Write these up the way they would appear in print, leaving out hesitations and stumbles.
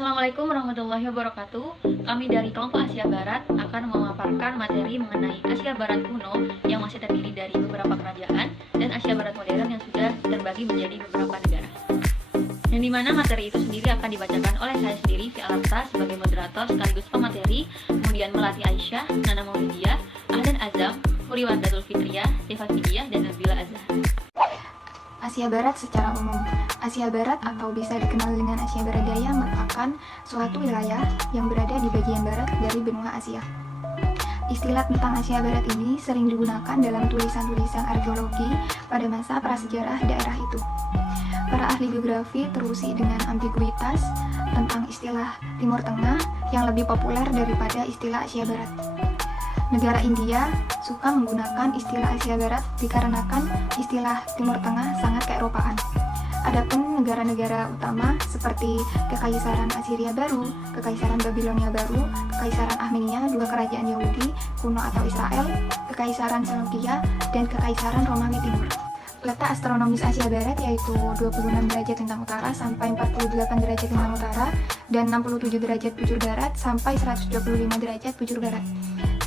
Assalamualaikum warahmatullahi wabarakatuh. Kami dari kelompok Asia Barat akan memaparkan materi mengenai Asia Barat kuno yang masih terdiri dari beberapa kerajaan dan Asia Barat modern yang sudah terbagi menjadi beberapa negara. Yang dimana materi itu sendiri akan dibacakan oleh saya sendiri, Fi Alarta, sebagai moderator sekaligus pemateri, kemudian Melati Aisyah, Nana Maulidia, Ahlan Azam, Muriwandatul Fitriyah, Deva Fidiah, dan Nabila Azhar. Asia Barat secara umum. Asia Barat atau bisa dikenal dengan Asia Barat Daya merupakan suatu wilayah yang berada di bagian barat dari benua Asia. Istilah tentang Asia Barat ini sering digunakan dalam tulisan-tulisan arkeologi pada masa prasejarah daerah itu. Para ahli geografi terusi dengan ambiguitas tentang istilah Timur Tengah yang lebih populer daripada istilah Asia Barat. Negara India suka menggunakan istilah Asia Barat dikarenakan istilah Timur Tengah sangat keeropaan. Adapun negara-negara utama seperti Kekaisaran Assyria Baru, Kekaisaran Babilonia Baru, Kekaisaran Armenia, dua kerajaan Yahudi kuno atau Israel, Kekaisaran Seleukia, dan Kekaisaran Romawi Timur. Letak astronomis Asia Barat yaitu 26 derajat lintang utara sampai 48 derajat lintang utara dan 67 derajat bujur barat sampai 125 derajat bujur barat.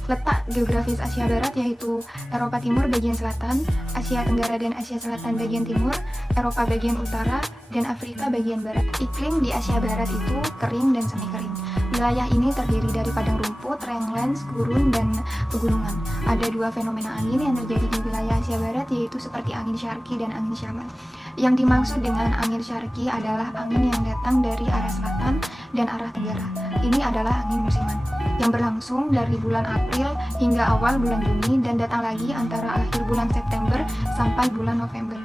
Letak geografis Asia Barat yaitu Eropa Timur bagian selatan, Asia Tenggara dan Asia Selatan bagian timur, Eropa bagian utara, dan Afrika bagian barat. Iklim di Asia Barat itu kering dan semi kering. Wilayah ini terdiri dari padang rumput, rangelands, gurun, dan pegunungan. Ada dua fenomena angin yang terjadi di wilayah Asia Barat yaitu seperti angin syarqi dan angin syamal. Yang dimaksud dengan angin syarqi adalah angin yang datang dari arah selatan dan arah tenggara. Ini adalah angin musiman yang berlangsung dari bulan April hingga awal bulan Juni dan datang lagi antara akhir bulan September sampai bulan November.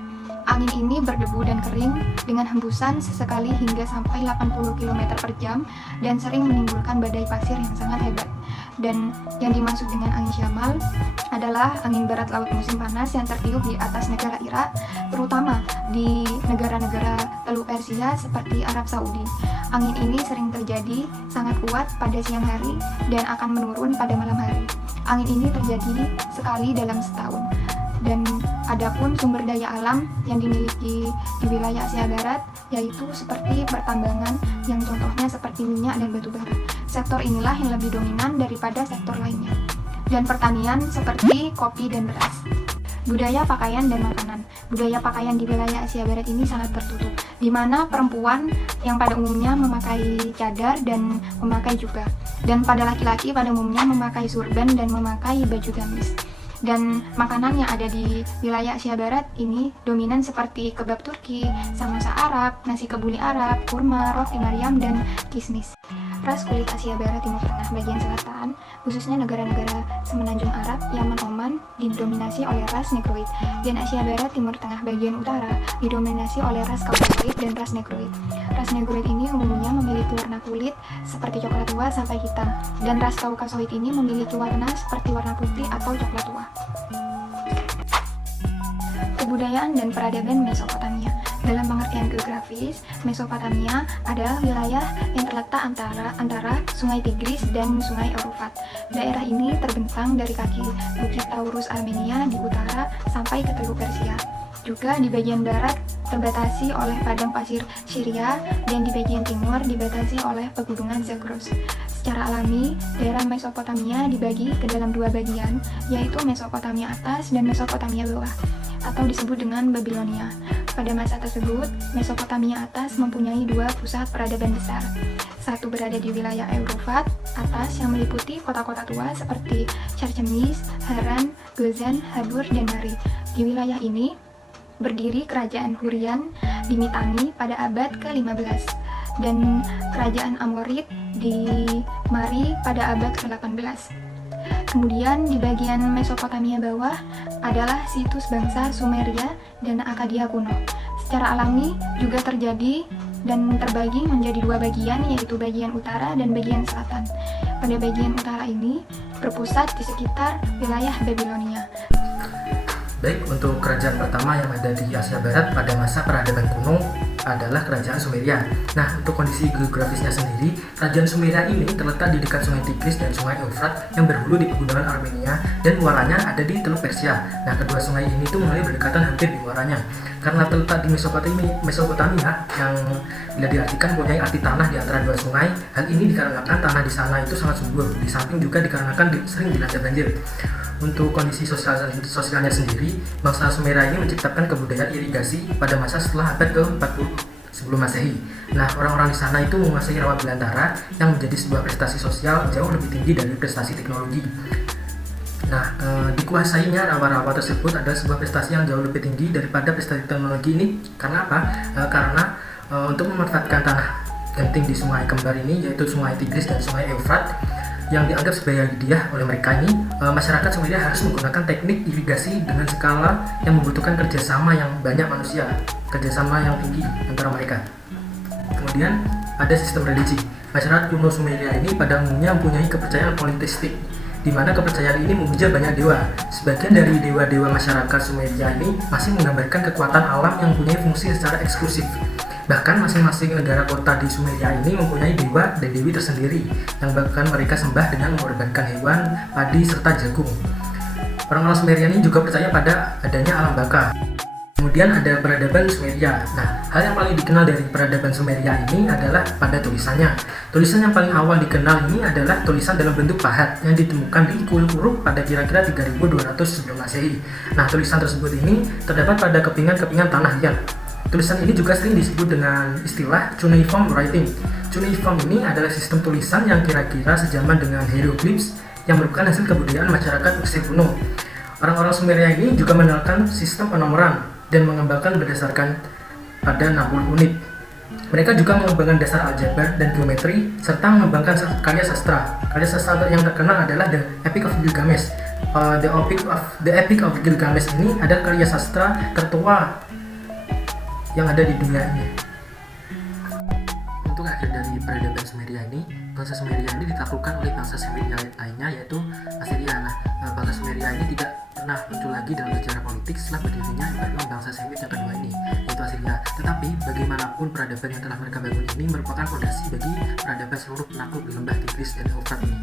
Angin ini berdebu dan kering dengan hembusan sesekali hingga sampai 80 km per jam dan sering menimbulkan badai pasir yang sangat hebat. Dan yang dimaksud dengan angin syamal adalah angin barat laut musim panas yang tertiup di atas negara Irak, terutama di negara-negara Teluk Persia seperti Arab Saudi. Angin ini sering terjadi sangat kuat pada siang hari dan akan menurun pada malam hari. Angin ini terjadi sekali dalam setahun. Dan adapun sumber daya alam yang dimiliki di wilayah Asia Barat yaitu seperti pertambangan yang contohnya seperti minyak dan batu bara. Sektor inilah yang lebih dominan daripada sektor lainnya. Dan pertanian seperti kopi dan beras. Budaya pakaian dan makanan. Budaya pakaian di wilayah Asia Barat ini sangat tertutup, di mana perempuan yang pada umumnya memakai cadar dan memakai jubah, dan pada laki-laki pada umumnya memakai surban dan memakai baju gamis. Dan makanan yang ada di wilayah Asia Barat ini dominan seperti kebab Turki, samosa Arab, nasi kebuli Arab, kurma, roti Maryam, dan kismis. Ras kulit Asia Barat Timur Tengah bagian selatan, khususnya negara-negara semenanjung Arab, Yaman, Oman, didominasi oleh ras Negroid, dan Asia Barat Timur Tengah bagian utara didominasi oleh ras Kaukasoid dan ras Negroid. Ras Negroid ini umumnya memiliki warna kulit seperti coklat tua sampai hitam, dan ras Kaukasoid ini memiliki warna seperti warna putih atau coklat tua. Kebudayaan dan peradaban Mesopotamia. Dalam pengertian geografis, Mesopotamia adalah wilayah yang terletak antara Sungai Tigris dan Sungai Eufrat. Daerah ini terbentang dari kaki Bukit Taurus Armenia di utara sampai ke Teluk Persia. Juga di bagian barat terbatasi oleh padang pasir Syria dan di bagian timur dibatasi oleh pegunungan Zagros. Secara alami, daerah Mesopotamia dibagi ke dalam dua bagian, yaitu Mesopotamia atas dan Mesopotamia bawah, atau disebut dengan Babilonia. Pada masa tersebut, Mesopotamia atas mempunyai dua pusat peradaban besar. Satu berada di wilayah Eufrat atas yang meliputi kota-kota tua seperti Carchemish, Haran, Gozan, Habur, dan Mari. Di wilayah ini berdiri kerajaan Hurrian di Mitanni pada abad ke-15 dan kerajaan Amorid di Mari pada abad ke-18. Kemudian di bagian Mesopotamia bawah adalah situs bangsa Sumeria dan Akkadia kuno. Secara alami juga terjadi dan terbagi menjadi dua bagian, yaitu bagian utara dan bagian selatan. Pada bagian utara ini berpusat di sekitar wilayah Babilonia. Baik, untuk kerajaan pertama yang ada di Asia Barat pada masa peradaban kuno adalah kerajaan Sumeria. Nah, untuk kondisi geografisnya sendiri, kerajaan Sumeria ini terletak di dekat Sungai Tigris dan Sungai Eufrat yang berhulu di pegunungan Armenia dan muaranya ada di Teluk Persia. Nah, kedua sungai ini tuh mulai berdekatan hampir di muaranya. Karena terletak di Mesopotamia yang bila diartikan mempunyai arti tanah di antara dua sungai, hal ini dikarenakan tanah di sana itu sangat subur. Di samping juga dikarenakan sering dilanda banjir. Untuk kondisi sosialnya sendiri, bangsa Sumeria ini menciptakan kebudayaan irigasi pada masa setelah abad ke-40 sebelum Masehi. Nah, orang-orang di sana itu menguasai rawa belantara yang menjadi sebuah prestasi sosial jauh lebih tinggi dari prestasi teknologi. Nah, dikuasainya rawa-rawa tersebut adalah sebuah prestasi yang jauh lebih tinggi daripada prestasi teknologi ini. Karena apa? Karena untuk memanfaatkan tanah genting di sungai kembar ini, yaitu Sungai Tigris dan Sungai Eufrat, yang dianggap sebagai hadiah oleh mereka ini, masyarakat Sumeria harus menggunakan teknik irigasi dengan skala yang membutuhkan kerjasama yang banyak manusia, kerjasama yang tinggi antara mereka. Kemudian ada sistem religi. Masyarakat kuno Sumeria ini pada umumnya mempunyai kepercayaan politeistik, di mana kepercayaan ini memuja banyak dewa. Sebagian dari dewa-dewa masyarakat Sumeria ini masih menggambarkan kekuatan alam yang mempunyai fungsi secara eksklusif. Bahkan masing-masing negara kota di Sumeria ini mempunyai dewa dan dewi tersendiri yang bahkan mereka sembah dengan mengorbankan hewan, padi, serta jagung. Orang-orang Sumeria ini juga percaya pada adanya alam baka. Kemudian ada peradaban Sumeria. Nah, hal yang paling dikenal dari peradaban Sumeria ini adalah pada tulisannya. Tulisan yang paling awal dikenal ini adalah tulisan dalam bentuk pahat yang ditemukan di kuil Uruk pada kira-kira 3200 sebelum Masehi. Nah, tulisan tersebut ini terdapat pada kepingan-kepingan tanah liat. Tulisan ini juga sering disebut dengan istilah cuneiform writing. Cuneiform ini adalah sistem tulisan yang kira-kira sejaman dengan hieroglyphs yang merupakan hasil kebudayaan masyarakat Mesir kuno. Orang-orang Sumeria ini juga menerapkan sistem penomoran dan mengembangkan berdasarkan pada 60 unit. Mereka juga mengembangkan dasar aljabar dan geometri serta mengembangkan karya sastra. Karya sastra yang terkenal adalah The Epic of Gilgamesh. The Epic of Gilgamesh ini adalah karya sastra tertua yang ada di dunia ini. Untuk akhir dari peradaban Sumeria ini, bangsa Sumeria ini ditaklukkan oleh bangsa Sumeria lainnya, yaitu Assyria. Nah, bangsa Sumeria ini tidak pernah muncul lagi dalam sejarah politik setelah berdirinya baru bangsa Semit yang kedua ini, yaitu Assyria. Tetapi bagaimanapun peradaban yang telah mereka bangun ini merupakan fondasi bagi peradaban seluruh penakluk di lembah Tigris dan Eufrat ini.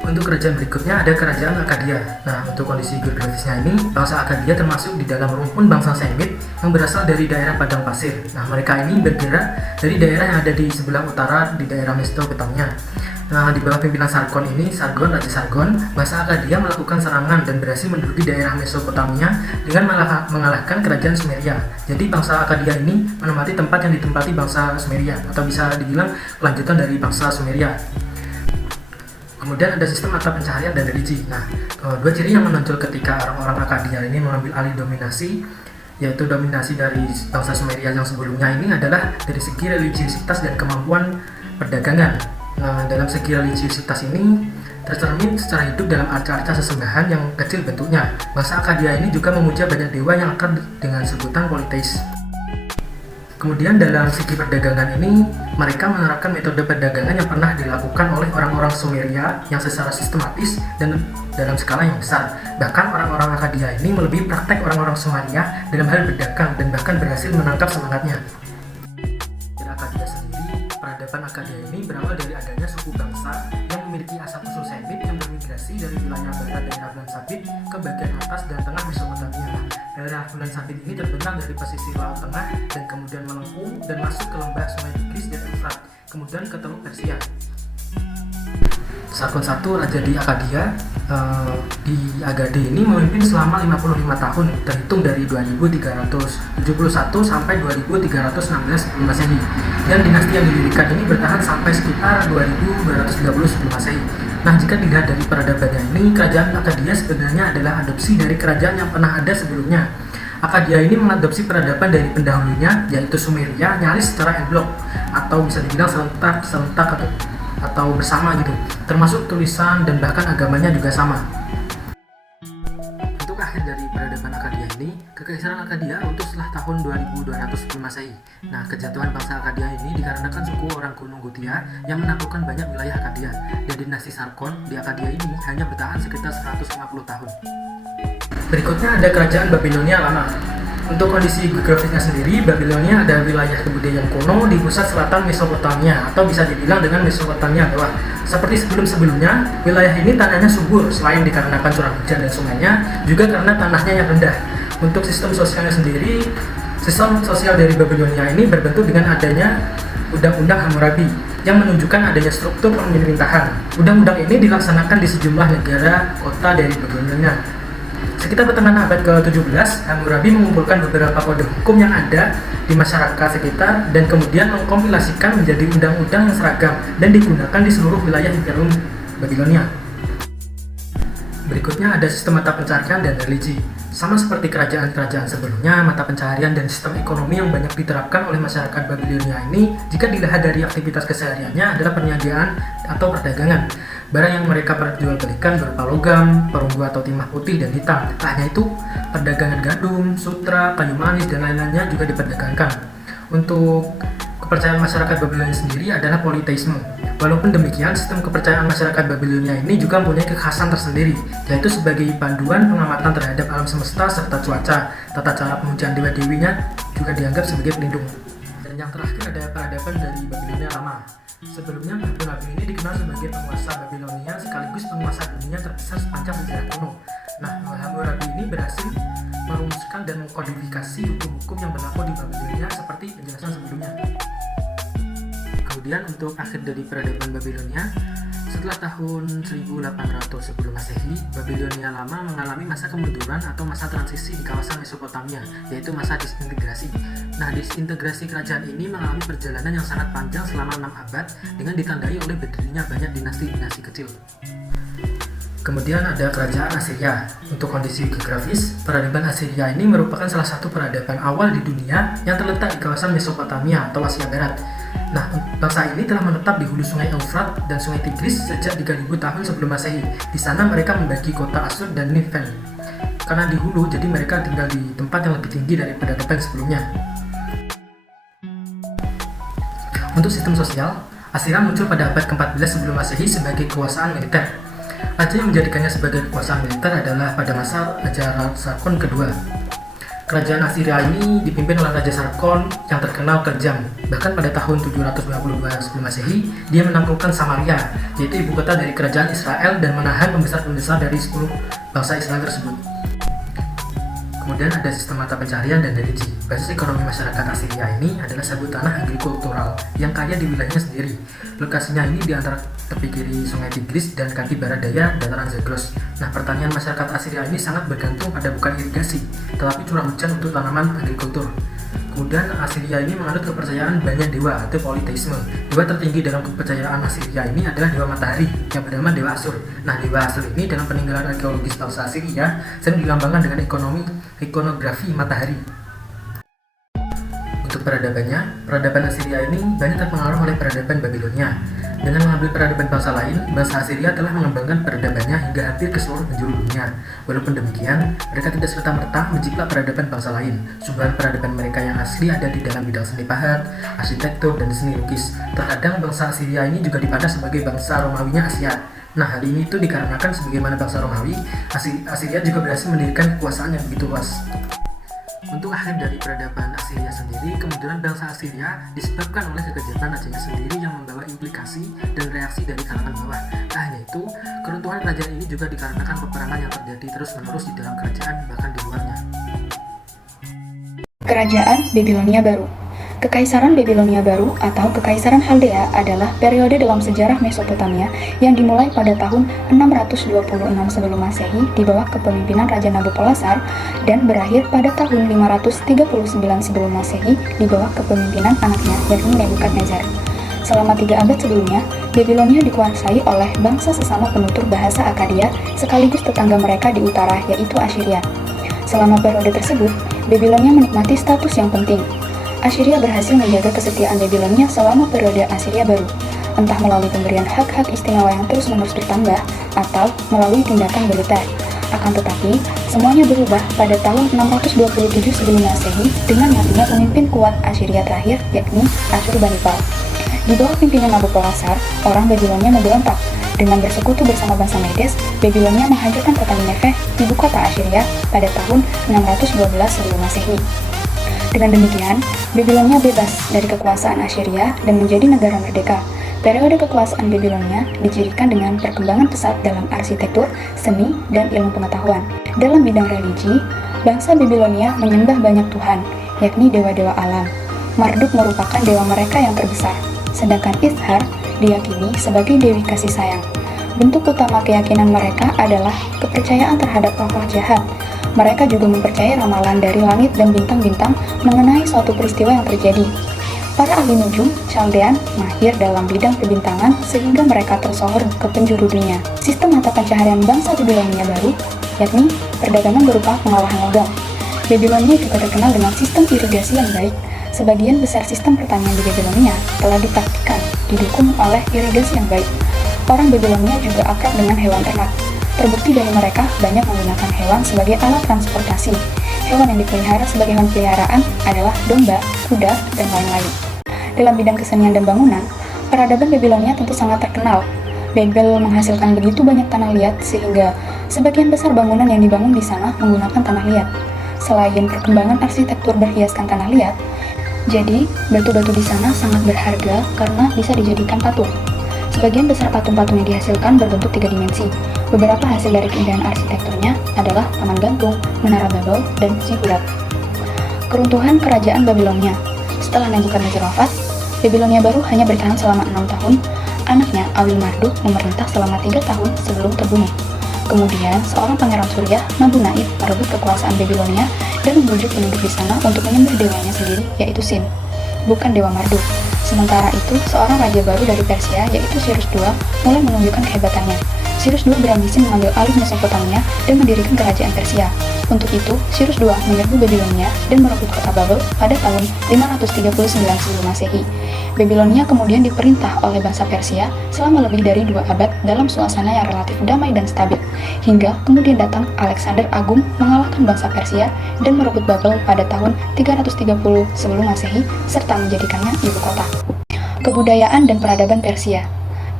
Untuk kerajaan berikutnya ada kerajaan Akkadia. Nah, untuk kondisi geografisnya ini, bangsa Akkadia termasuk di dalam rumpun bangsa Semit yang berasal dari daerah padang pasir. Nah, mereka ini bergerak dari daerah yang ada di sebelah utara di daerah Mesopotamia. Nah, di bawah pimpinan Sargon ini, Raja Sargon, bangsa Akkadia melakukan serangan dan berhasil menduduki daerah Mesopotamia dengan mengalahkan kerajaan Sumeria. Jadi bangsa Akkadia ini menempati tempat yang ditempati bangsa Sumeria, atau bisa dibilang kelanjutan dari bangsa Sumeria. Kemudian ada sistem mata pencaharian dan religi. Nah, dua ciri yang menonjol ketika orang-orang Akkadia ini mengambil alih dominasi, yaitu dominasi dari bangsa Sumeria yang sebelumnya ini adalah dari segi religiusitas dan kemampuan perdagangan. Nah, dalam segi religiusitas ini tercermin secara hidup dalam arca-arca sesembahan yang kecil bentuknya. Bangsa Akkadia ini juga memuja banyak dewa yang akrab dengan sebutan politeis. Kemudian dalam segi perdagangan ini, mereka menerapkan metode perdagangan yang pernah dilakukan oleh orang-orang Sumeria yang secara sistematis dan dalam skala yang besar. Bahkan orang-orang Akkadia ini melebihi praktek orang-orang Sumeria dalam hal berdagang dan bahkan berhasil menangkap semangatnya. Akkadia sendiri, peradaban Akkadia ini berawal dari adanya suku bangsa yang memiliki asal-usul Semit yang bermigrasi dari wilayah barat daerah Bulan Sabit ke bagian atas dan tengah Mesopotamia. Daerah Bulan Sabit ini terbentang dari pesisir Laut Tengah dan kemudian melengkung dan masuk ke lembah Sungai Tigris dan Eufrat, kemudian ke Teluk Persia. Sargon I, raja di Akkadia, di Agade ini memimpin selama 55 tahun terhitung dari 2371 sampai 2316 sebelum Masehi, dan dinasti yang didirikan ini bertahan sampai sekitar 2230 sebelum Masehi. Nah, jika dilihat dari peradabannya ini, kerajaan Akkadia sebenarnya adalah adopsi dari kerajaan yang pernah ada sebelumnya. Akkadia ini mengadopsi peradaban dari pendahulunya, yaitu Sumeria, nyaris secara en bloc, atau bisa dibilang serentak atau bersama gitu, termasuk tulisan dan bahkan agamanya juga sama. Untuk akhir dari peradaban Akkadia ini, kekaisaran Akkadia runtuh setelah tahun 2200 sebelum Masehi. Nah, kejatuhan bangsa Akkadia ini dikarenakan suku orang Gunung Gutia yang menaklukkan banyak wilayah Akkadia, dan dinasti Sargon di Akkadia ini hanya bertahan sekitar 150 tahun. Berikutnya ada kerajaan Babilonia Lama. Untuk kondisi geografisnya sendiri, Babilonia ada wilayah kebudayaan kuno di pusat selatan Mesopotamia atau bisa dibilang dengan Mesopotamia bawah. Seperti sebelum-sebelumnya, wilayah ini tanahnya subur selain dikarenakan curah hujan dan sungainya, juga karena tanahnya yang rendah. Untuk sistem sosialnya sendiri, sistem sosial dari Babilonia ini berbentuk dengan adanya Undang-Undang Hammurabi yang menunjukkan adanya struktur pemerintahan. Undang-undang ini dilaksanakan di sejumlah negara kota dari Babilonia. Sekitar pertengahan abad ke-17, Hammurabi mengumpulkan beberapa kode hukum yang ada di masyarakat sekitar dan kemudian mengkompilasikan menjadi undang-undang yang seragam dan digunakan di seluruh wilayah Imperium Babilonia. Berikutnya ada sistem mata pencaharian dan religi. Sama seperti kerajaan-kerajaan sebelumnya, mata pencaharian dan sistem ekonomi yang banyak diterapkan oleh masyarakat Babilonia ini jika dilihat dari aktivitas kesehariannya adalah perniagaan atau perdagangan. Barang yang mereka perjualbelikan berupa logam, perunggu atau timah putih dan hitam. Tak hanya itu, perdagangan gandum, sutra, kayu manis, dan lain-lainnya juga diperdagangkan. Untuk kepercayaan masyarakat Babilonia sendiri adalah politeisme. Walaupun demikian, sistem kepercayaan masyarakat Babilonia ini juga mempunyai kekhasan tersendiri, yaitu sebagai panduan pengamatan terhadap alam semesta serta cuaca. Tata cara pemujian dewa-dewinya juga dianggap sebagai pelindung. Dan yang terakhir ada peradaban dari Babilonia lama. Sebelumnya, Babilonia ini dikenal sebagai penguasa Babilonia sekaligus penguasa dunia terbesar sepanjang sejarah kuno. Nah, Hammurabi ini berhasil merumuskan dan mengkodifikasi hukum-hukum yang berlaku di Babilonia seperti penjelasan sebelumnya. Kemudian untuk akhir dari peradaban Babilonia, setelah tahun 1800 sebelum Masehi, Babilonia lama mengalami masa kemunduran atau masa transisi di kawasan Mesopotamia, yaitu masa disintegrasi. Nah, disintegrasi kerajaan ini mengalami perjalanan yang sangat panjang selama 6 abad dengan ditandai oleh berdirinya banyak dinasti-dinasti kecil. Kemudian ada kerajaan Assyria. Untuk kondisi geografis, peradaban Assyria ini merupakan salah satu peradaban awal di dunia yang terletak di kawasan Mesopotamia atau Asia Barat. Nah, bangsa ini telah menetap di hulu sungai Eufrat dan sungai Tigris sejak 3000 tahun sebelum Masehi. Di sana mereka membagi kota Asur dan Nineveh. Karena di hulu, jadi mereka tinggal di tempat yang lebih tinggi dari peradaban sebelumnya. Untuk sistem sosial, Assyria muncul pada abad ke-14 sebelum Masehi sebagai kekuasaan militer. Raja yang menjadikannya sebagai kekuasaan militer adalah pada masa Raja Sarkon kedua. Kerajaan Assyria ini dipimpin oleh Raja Sarkon yang terkenal kejam. Bahkan pada tahun 792 sebelum Masehi, dia menaklukkan Samaria, yaitu ibu kota dari kerajaan Israel, dan menahan pembesar-pembesar dari 10 bangsa Israel tersebut. Kemudian ada sistem mata pencaharian dan religi. Basis ekonomi masyarakat Assyria ini adalah sabut tanah agrikultural yang kaya di wilayahnya sendiri. Lokasinya ini di antara tepi kiri sungai Tigris dan kaki barat daya dataran Zagros. Nah, pertanian masyarakat Assyria ini sangat bergantung pada bukan irigasi, tetapi curah hujan untuk tanaman agrikultur. Kemudian Assyria ini menganut kepercayaan banyak dewa atau politeisme. Dewa tertinggi dalam kepercayaan Assyria ini adalah dewa matahari yang bernama Dewa Asur. Nah, Dewa Asur ini dalam peninggalan arkeologis bangsa Assyria sering dilambangkan dengan ikonografi matahari. Untuk peradabannya, peradaban Assyria ini banyak terpengaruh oleh peradaban Babilonia. Dengan mengambil peradaban bangsa lain, bangsa Assyria telah mengembangkan peradabannya hingga hampir ke seluruh penjuru dunia. Walaupun demikian, mereka tidak serta-merta menjiplak peradaban bangsa lain. Sumber peradaban mereka yang asli ada di dalam bidang seni pahat, arsitektur, dan seni lukis. Terkadang bangsa Assyria ini juga dipandang sebagai bangsa Romawinya Asia. Nah, hal ini itu dikarenakan sebagaimana bangsa Romawi, Assyria juga berhasil mendirikan kekuasaan yang begitu luas. Untuk akhir dari peradaban Assyria sendiri, kemunduran bangsa Assyria disebabkan oleh kekejatan rajanya sendiri yang membawa implikasi dan reaksi dari kalangan bawah. Tak hanya itu, keruntuhan kerajaan ini juga dikarenakan peperangan yang terjadi terus-menerus di dalam kerajaan bahkan di luarnya. Kerajaan Babilonia Baru. Kekaisaran Babilonia Baru atau Kekaisaran Khaldea adalah periode dalam sejarah Mesopotamia yang dimulai pada tahun 626 sebelum Masehi di bawah kepemimpinan Raja Nabopolassar dan berakhir pada tahun 539 sebelum Masehi di bawah kepemimpinan anaknya yakni Nebukadnezar. Selama 3 abad sebelumnya, Babilonia dikuasai oleh bangsa sesama penutur bahasa Akkadia sekaligus tetangga mereka di utara yaitu Assyria. Selama periode tersebut, Babilonia menikmati status yang penting. Assyria berhasil menjaga kesetiaan Babilonia selama periode Assyria Baru, entah melalui pemberian hak-hak istimewa yang terus-menerus bertambah atau melalui tindakan militer. Akan tetapi, semuanya berubah pada tahun 627 sebelum Masehi dengan matinya pemimpin kuat Assyria terakhir yakni Ashurbanipal. Di bawah pimpinan Nabopolassar, orang Babilonia memberontak Dengan bersekutu bersama bangsa Medes, Babilonia menghancurkan kota Nineveh, ibu kota Assyria, pada tahun 612 sebelum Masehi. Dengan demikian, Babilonia bebas dari kekuasaan Assyria dan menjadi negara merdeka. Periode kekuasaan Babilonia dicirikan dengan perkembangan pesat dalam arsitektur, seni, dan ilmu pengetahuan. Dalam bidang religi, bangsa Babilonia menyembah banyak tuhan, yakni dewa-dewa alam. Marduk merupakan dewa mereka yang terbesar, sedangkan Ishtar diyakini sebagai dewi kasih sayang. Bentuk utama keyakinan mereka adalah kepercayaan terhadap roh-roh jahat. Mereka juga mempercayai ramalan dari langit dan bintang-bintang mengenai suatu peristiwa yang terjadi. Para ahli nujum, Chaldean, mahir dalam bidang perbintangan sehingga mereka tersohor ke penjuru dunia. Sistem mata pencaharian bangsa Babilonia baru, yakni perdagangan berupa pengolahan logam. Babilonia juga terkenal dengan sistem irigasi yang baik. Sebagian besar sistem pertanian di Babilonia telah dipraktikkan, didukung oleh irigasi yang baik. Orang Babilonia juga akrab dengan hewan ternak. Terbukti dari mereka banyak menggunakan hewan sebagai alat transportasi. Hewan yang dipelihara sebagai hewan peliharaan adalah domba, kuda, dan lain-lain. Dalam bidang kesenian dan bangunan, peradaban Babilonia tentu sangat terkenal. Babel menghasilkan begitu banyak tanah liat sehingga sebagian besar bangunan yang dibangun di sana menggunakan tanah liat. Selain perkembangan arsitektur berhiaskan tanah liat, jadi batu-batu di sana sangat berharga karena bisa dijadikan patung. Sebagian besar patung-patung yang dihasilkan berbentuk 3 dimensi. Beberapa hasil dari keindahan arsitekturnya adalah taman gantung, menara Babel, dan zigurat. Keruntuhan kerajaan Babilonia. Setelah Nebukadnezar wafat, Babilonia baru hanya bertahan selama 6 tahun. Anaknya Awil-Marduk memerintah selama 3 tahun sebelum terbunuh. Kemudian, seorang pangeran Suriah, Nabu-Naib, merebut kekuasaan Babilonia dan membujuk penduduk di sana untuk menyembah dewanya sendiri, yaitu Sin, bukan dewa Marduk. Sementara itu, seorang raja baru dari Persia, yaitu Cyrus II, mulai menunjukkan kehebatannya. Cyrus II berambisi mengambil alih Mesopotamia dan mendirikan kerajaan Persia. Untuk itu, Cyrus II menyerbu Babilonia dan merebut kota Babel pada tahun 539 sebelum Masehi. Babilonia kemudian diperintah oleh bangsa Persia selama lebih dari 2 abad dalam suasana yang relatif damai dan stabil, hingga kemudian datang Alexander Agung mengalahkan bangsa Persia dan merebut Babel pada tahun 330 sebelum Masehi serta menjadikannya ibu kota. Kebudayaan dan peradaban Persia.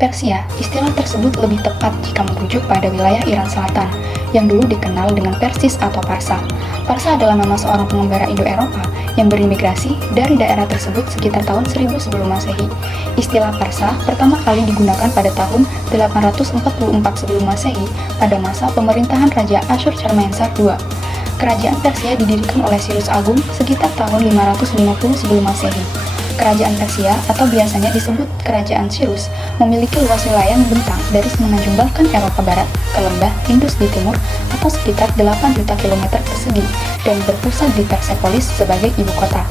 Persia, istilah tersebut lebih tepat jika merujuk pada wilayah Iran Selatan, yang dulu dikenal dengan Persis atau Parsa. Parsa adalah nama seorang pengembara Indo-Eropa yang berimigrasi dari daerah tersebut sekitar tahun 1000 sebelum Masehi. Istilah Parsa pertama kali digunakan pada tahun 844 sebelum Masehi pada masa pemerintahan Raja Asyur-Shalmaneser II. Kerajaan Persia didirikan oleh Cyrus Agung sekitar tahun 550 sebelum Masehi. Kerajaan Persia, atau biasanya disebut Kerajaan Cyrus, memiliki luas wilayah membentang dari semenanjung Balkan Eropa Barat ke lembah Indus di timur atau sekitar 8 juta kilometer persegi dan berpusat di Persepolis sebagai ibu kota.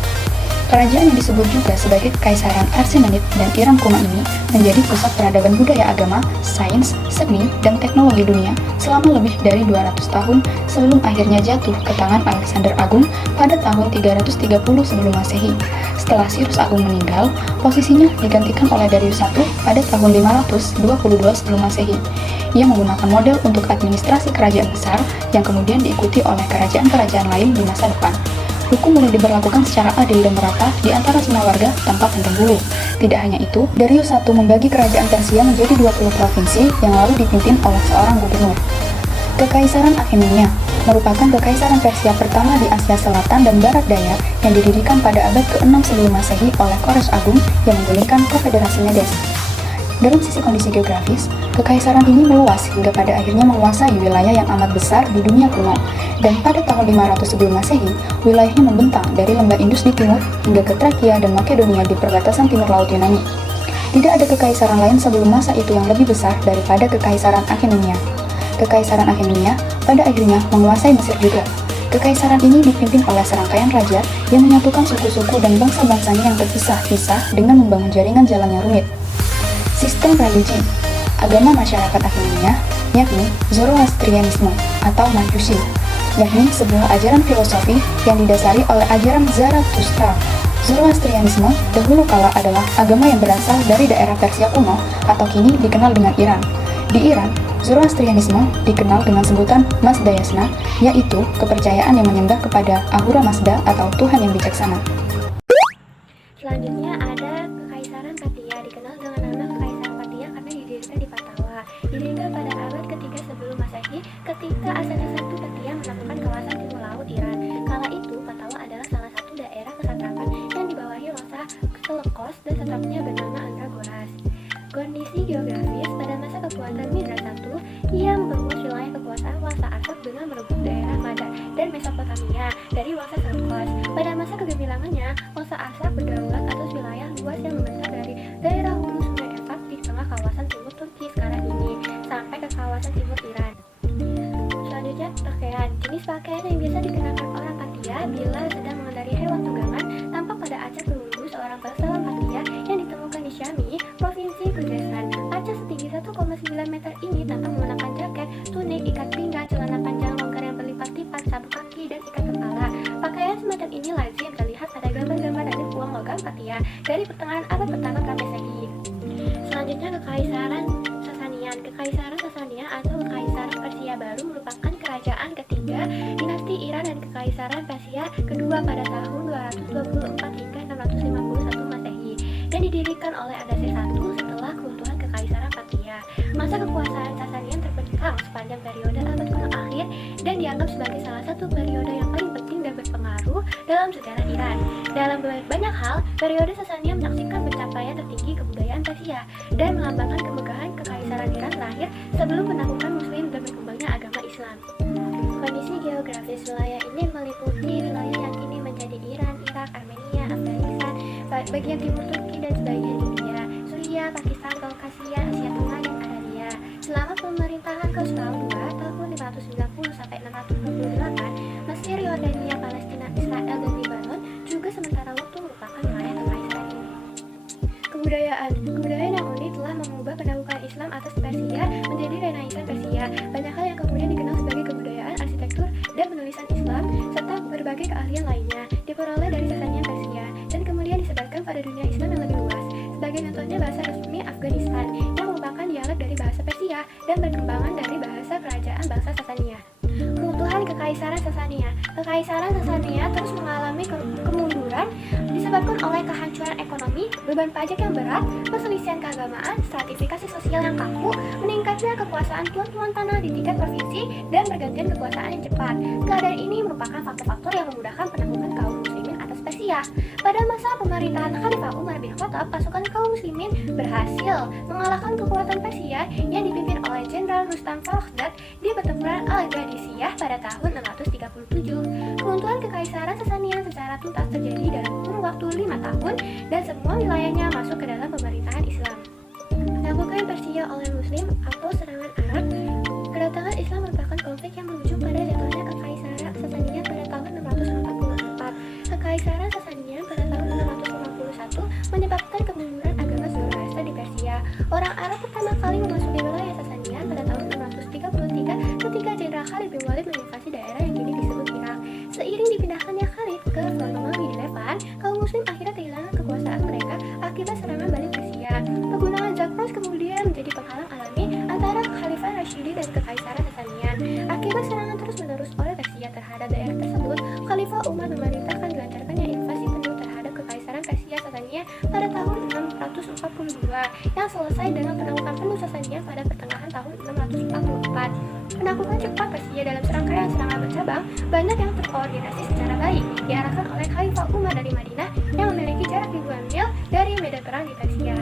Kerajaan yang disebut juga sebagai Kekaisaran Arsamenid dan Iran kuno ini menjadi pusat peradaban budaya agama, sains, seni, dan teknologi dunia selama lebih dari 200 tahun sebelum akhirnya jatuh ke tangan Alexander Agung pada tahun 330 sebelum Masehi. Setelah Cyrus Agung meninggal, posisinya digantikan oleh Darius I pada tahun 522 sebelum Masehi. Ia menggunakan model untuk administrasi kerajaan besar yang kemudian diikuti oleh kerajaan-kerajaan lain di masa depan. Hukum mulai diberlakukan secara adil dan merata di antara semua warga tanpa pandang bulu. Tidak hanya itu, Darius I membagi kerajaan Persia menjadi 20 provinsi yang lalu dipimpin oleh seorang gubernur. Kekaisaran Akhemenia merupakan kekaisaran Persia pertama di Asia Selatan dan Barat Daya yang didirikan pada abad ke-6 sebelum Masehi oleh Koresh Agung yang menggulingkan Konfederasi Medes. Dalam sisi kondisi geografis, kekaisaran ini meluas hingga pada akhirnya menguasai wilayah yang amat besar di dunia kuno. Dan pada tahun 500 sebelum Masehi, wilayahnya membentang dari lembah Indus di timur hingga ke Trakia dan Makedonia di perbatasan timur laut Yunani. Tidak ada kekaisaran lain sebelum masa itu yang lebih besar daripada kekaisaran Akhemenia. Kekaisaran Akhemenia pada akhirnya menguasai Mesir juga. Kekaisaran ini dipimpin oleh serangkaian raja yang menyatukan suku-suku dan bangsa-bangsanya yang terpisah-pisah dengan membangun jaringan jalan yang rumit. Sistem religi. Agama masyarakat Akhemenia yakni Zoroastrianisme atau Manjusi, yakni sebuah ajaran filosofi yang didasari oleh ajaran Zarathustra. Zoroastrianisme dahulu kala adalah agama yang berasal dari daerah Persia kuno atau kini dikenal dengan Iran. Di Iran, Zoroastrianisme dikenal dengan sebutan Mazdayasna, yaitu kepercayaan yang menyembah kepada Ahura Mazda atau Tuhan yang bijaksana. Selanjutnya ada Kekaisaran Parthia, dikenal dengan nama Kekaisaran Parthia karena didirikan di Patala. ketika Asadistan Batavia menaklukkan kawasan timur laut Iran. Kala itu, Pattawa adalah salah satu daerah kesatrapan yang dibawahi Rosa Seleucus dan satrapnya bernama Andragoras. Kondisi geografis pada masa kekuatan Mitra I, ia memperluas wilayah kekuasaan Wangsa Arsak dengan merebut daerah Madar dan Mesopotamia dari Wangsa Seleucus. Pada masa kegemilangannya, Wangsa Arsak berdaulat atas wilayah luas yang membesar dari daerah hulu Sungai Efrat di tengah kawasan timur Turki sekarang ini sampai ke kawasan timur Iran. Selanjutnya, pakaian. Jenis pakaian yang biasa dikenakan orang Parthia bila sedang mengendari hewan tunggangan tampak pada acak berwudu seorang bangsawan Parthia yang ditemukan di Syami, provinsi Khuzestan. Acak setinggi 1,9 meter ini tanpa menggunakan jaket, tunik, ikat pinggang, celana panjang longgar yang berlipat-lipat, sabuk kaki, dan ikat kepala. Pakaian semacam ini lazim terlihat pada gambar-gambar dari uang logam Parthia dari pertengahan abad pertama Pramesehi. Selanjutnya, Kekaisaran Sasanian. Kekaisaran Sasania atau Kekaisaran Persia baru merupakan kerajaan ketiga dinasti Iran dan Kekaisaran Persia kedua pada tahun 224 hingga 651 Masehi yang didirikan oleh Ardashir I setelah keruntuhan Kekaisaran Parthia. Masa kekuasaan Sasanian terbentang sepanjang periode abad kuno akhir dan dianggap sebagai salah satu periode yang paling penting dan berpengaruh dalam sejarah Iran. Dalam banyak hal, periode Sasanian menyaksikan pencapaian tertinggi kebudayaan Persia dan melambangkan kemegahan Kekaisaran Iran terakhir sebelum penaklukan Muslim dan berkembangnya agama Islam. Kondisi geografis wilayah ini meliputi wilayah yang kini menjadi Iran, Irak, Armenia, Afghanistan, bagian timur Turki dan sebagian India, Suriah, Pakistan, Kaukasia, Asia Tengah, dan Arabia. Selama pemerintahan Khosrau II tahun 590 sampai 628, Mesir, Yordania, Palestina, Israel, dan Lebanon juga sementara waktu merupakan wilayah kekaisaran ini. Kebudayaan yang unik telah mengubah penaklukan Islam atas Persia menjadi Renaissance Persia. Banyak hal yang kemudian dikenal sebagai kebudayaan, arsitektur, dan penulisan Islam, serta berbagai keahlian lainnya diperoleh dari Sasanian Persia dan kemudian disebarkan pada dunia Islam yang lebih luas. Sebagai contohnya, bahasa resmi Afghanistan yang merupakan dialek dari bahasa Persia dan berkembangan dari bahasa kerajaan bangsa Sasania. Keruntuhan Kekaisaran Sasania. Kekaisaran Sasania terus mengalami kemunduran disebabkan oleh kehancuran ekonomi, beban pajak yang berat, perselisihan keagamaan, stratifikasi sosial yang kaku, meningkatnya kekuasaan tuan-tuan tanah di tingkat provinsi, dan pergantian kekuasaan yang cepat. Keadaan ini merupakan faktor-faktor yang memudahkan penaklukan kaum muslimin atas Persia. Pada masa pemerintahan Khalifah Umar bin Khattab, pasukan kaum muslimin berhasil mengalahkan kekuatan Persia yang dipimpin oleh Jenderal Rustam Farkhzad di pertempuran Al-Qadisiyah pada tahun 637. Keruntuhan Kekaisaran Sasanian secara tuntas terjadi dalam kurun waktu 5 tahun dan semua wilayahnya masuk ke dalam pemerintahan Islam. Penaklukan Persia oleh Muslim atau serangan Arab. Kedatangan Islam merupakan konflik yang berujung pada jatuhnya Kekaisaran Sasanian pada tahun 644. Kekaisaran Sasanian pada tahun 651 menyebabkan kemunduran agama Zoroaster di Persia. Orang Arab pertama kali memasuki wilayah Sasanian pada tahun 633 ketika Jenderal Khalid bin Walid menginvasi daerah yang kini disebut Irak. Seiring dipindahkannya Khalid ke front Romawi di Levan, kaum muslim akhirnya kehilangan kekuasaan mereka akibat serangan balik Persia. Pegunungan Zakros kemudian menjadi penghalang alami antara Khalifah Rashidi dan Kekaisaran Sasanian. Akibat serangan terus-menerus oleh Persia terhadap daerah tersebut, Khalifah Umar memerintahkan dilancarkannya invasi penuh terhadap Kekaisaran Persia Sasania pada tahun 642 yang selesai dengan penaklukan penuh Sasania pada pertengahan tahun 644. Penaklukan cepat Persia dalam serangkaian serangan bercabang banyak yang terkoordinasi secara baik diarahkan oleh Khalifah Umar dari Madinah yang memiliki jarak ribuan mil dari medan perang di Persia.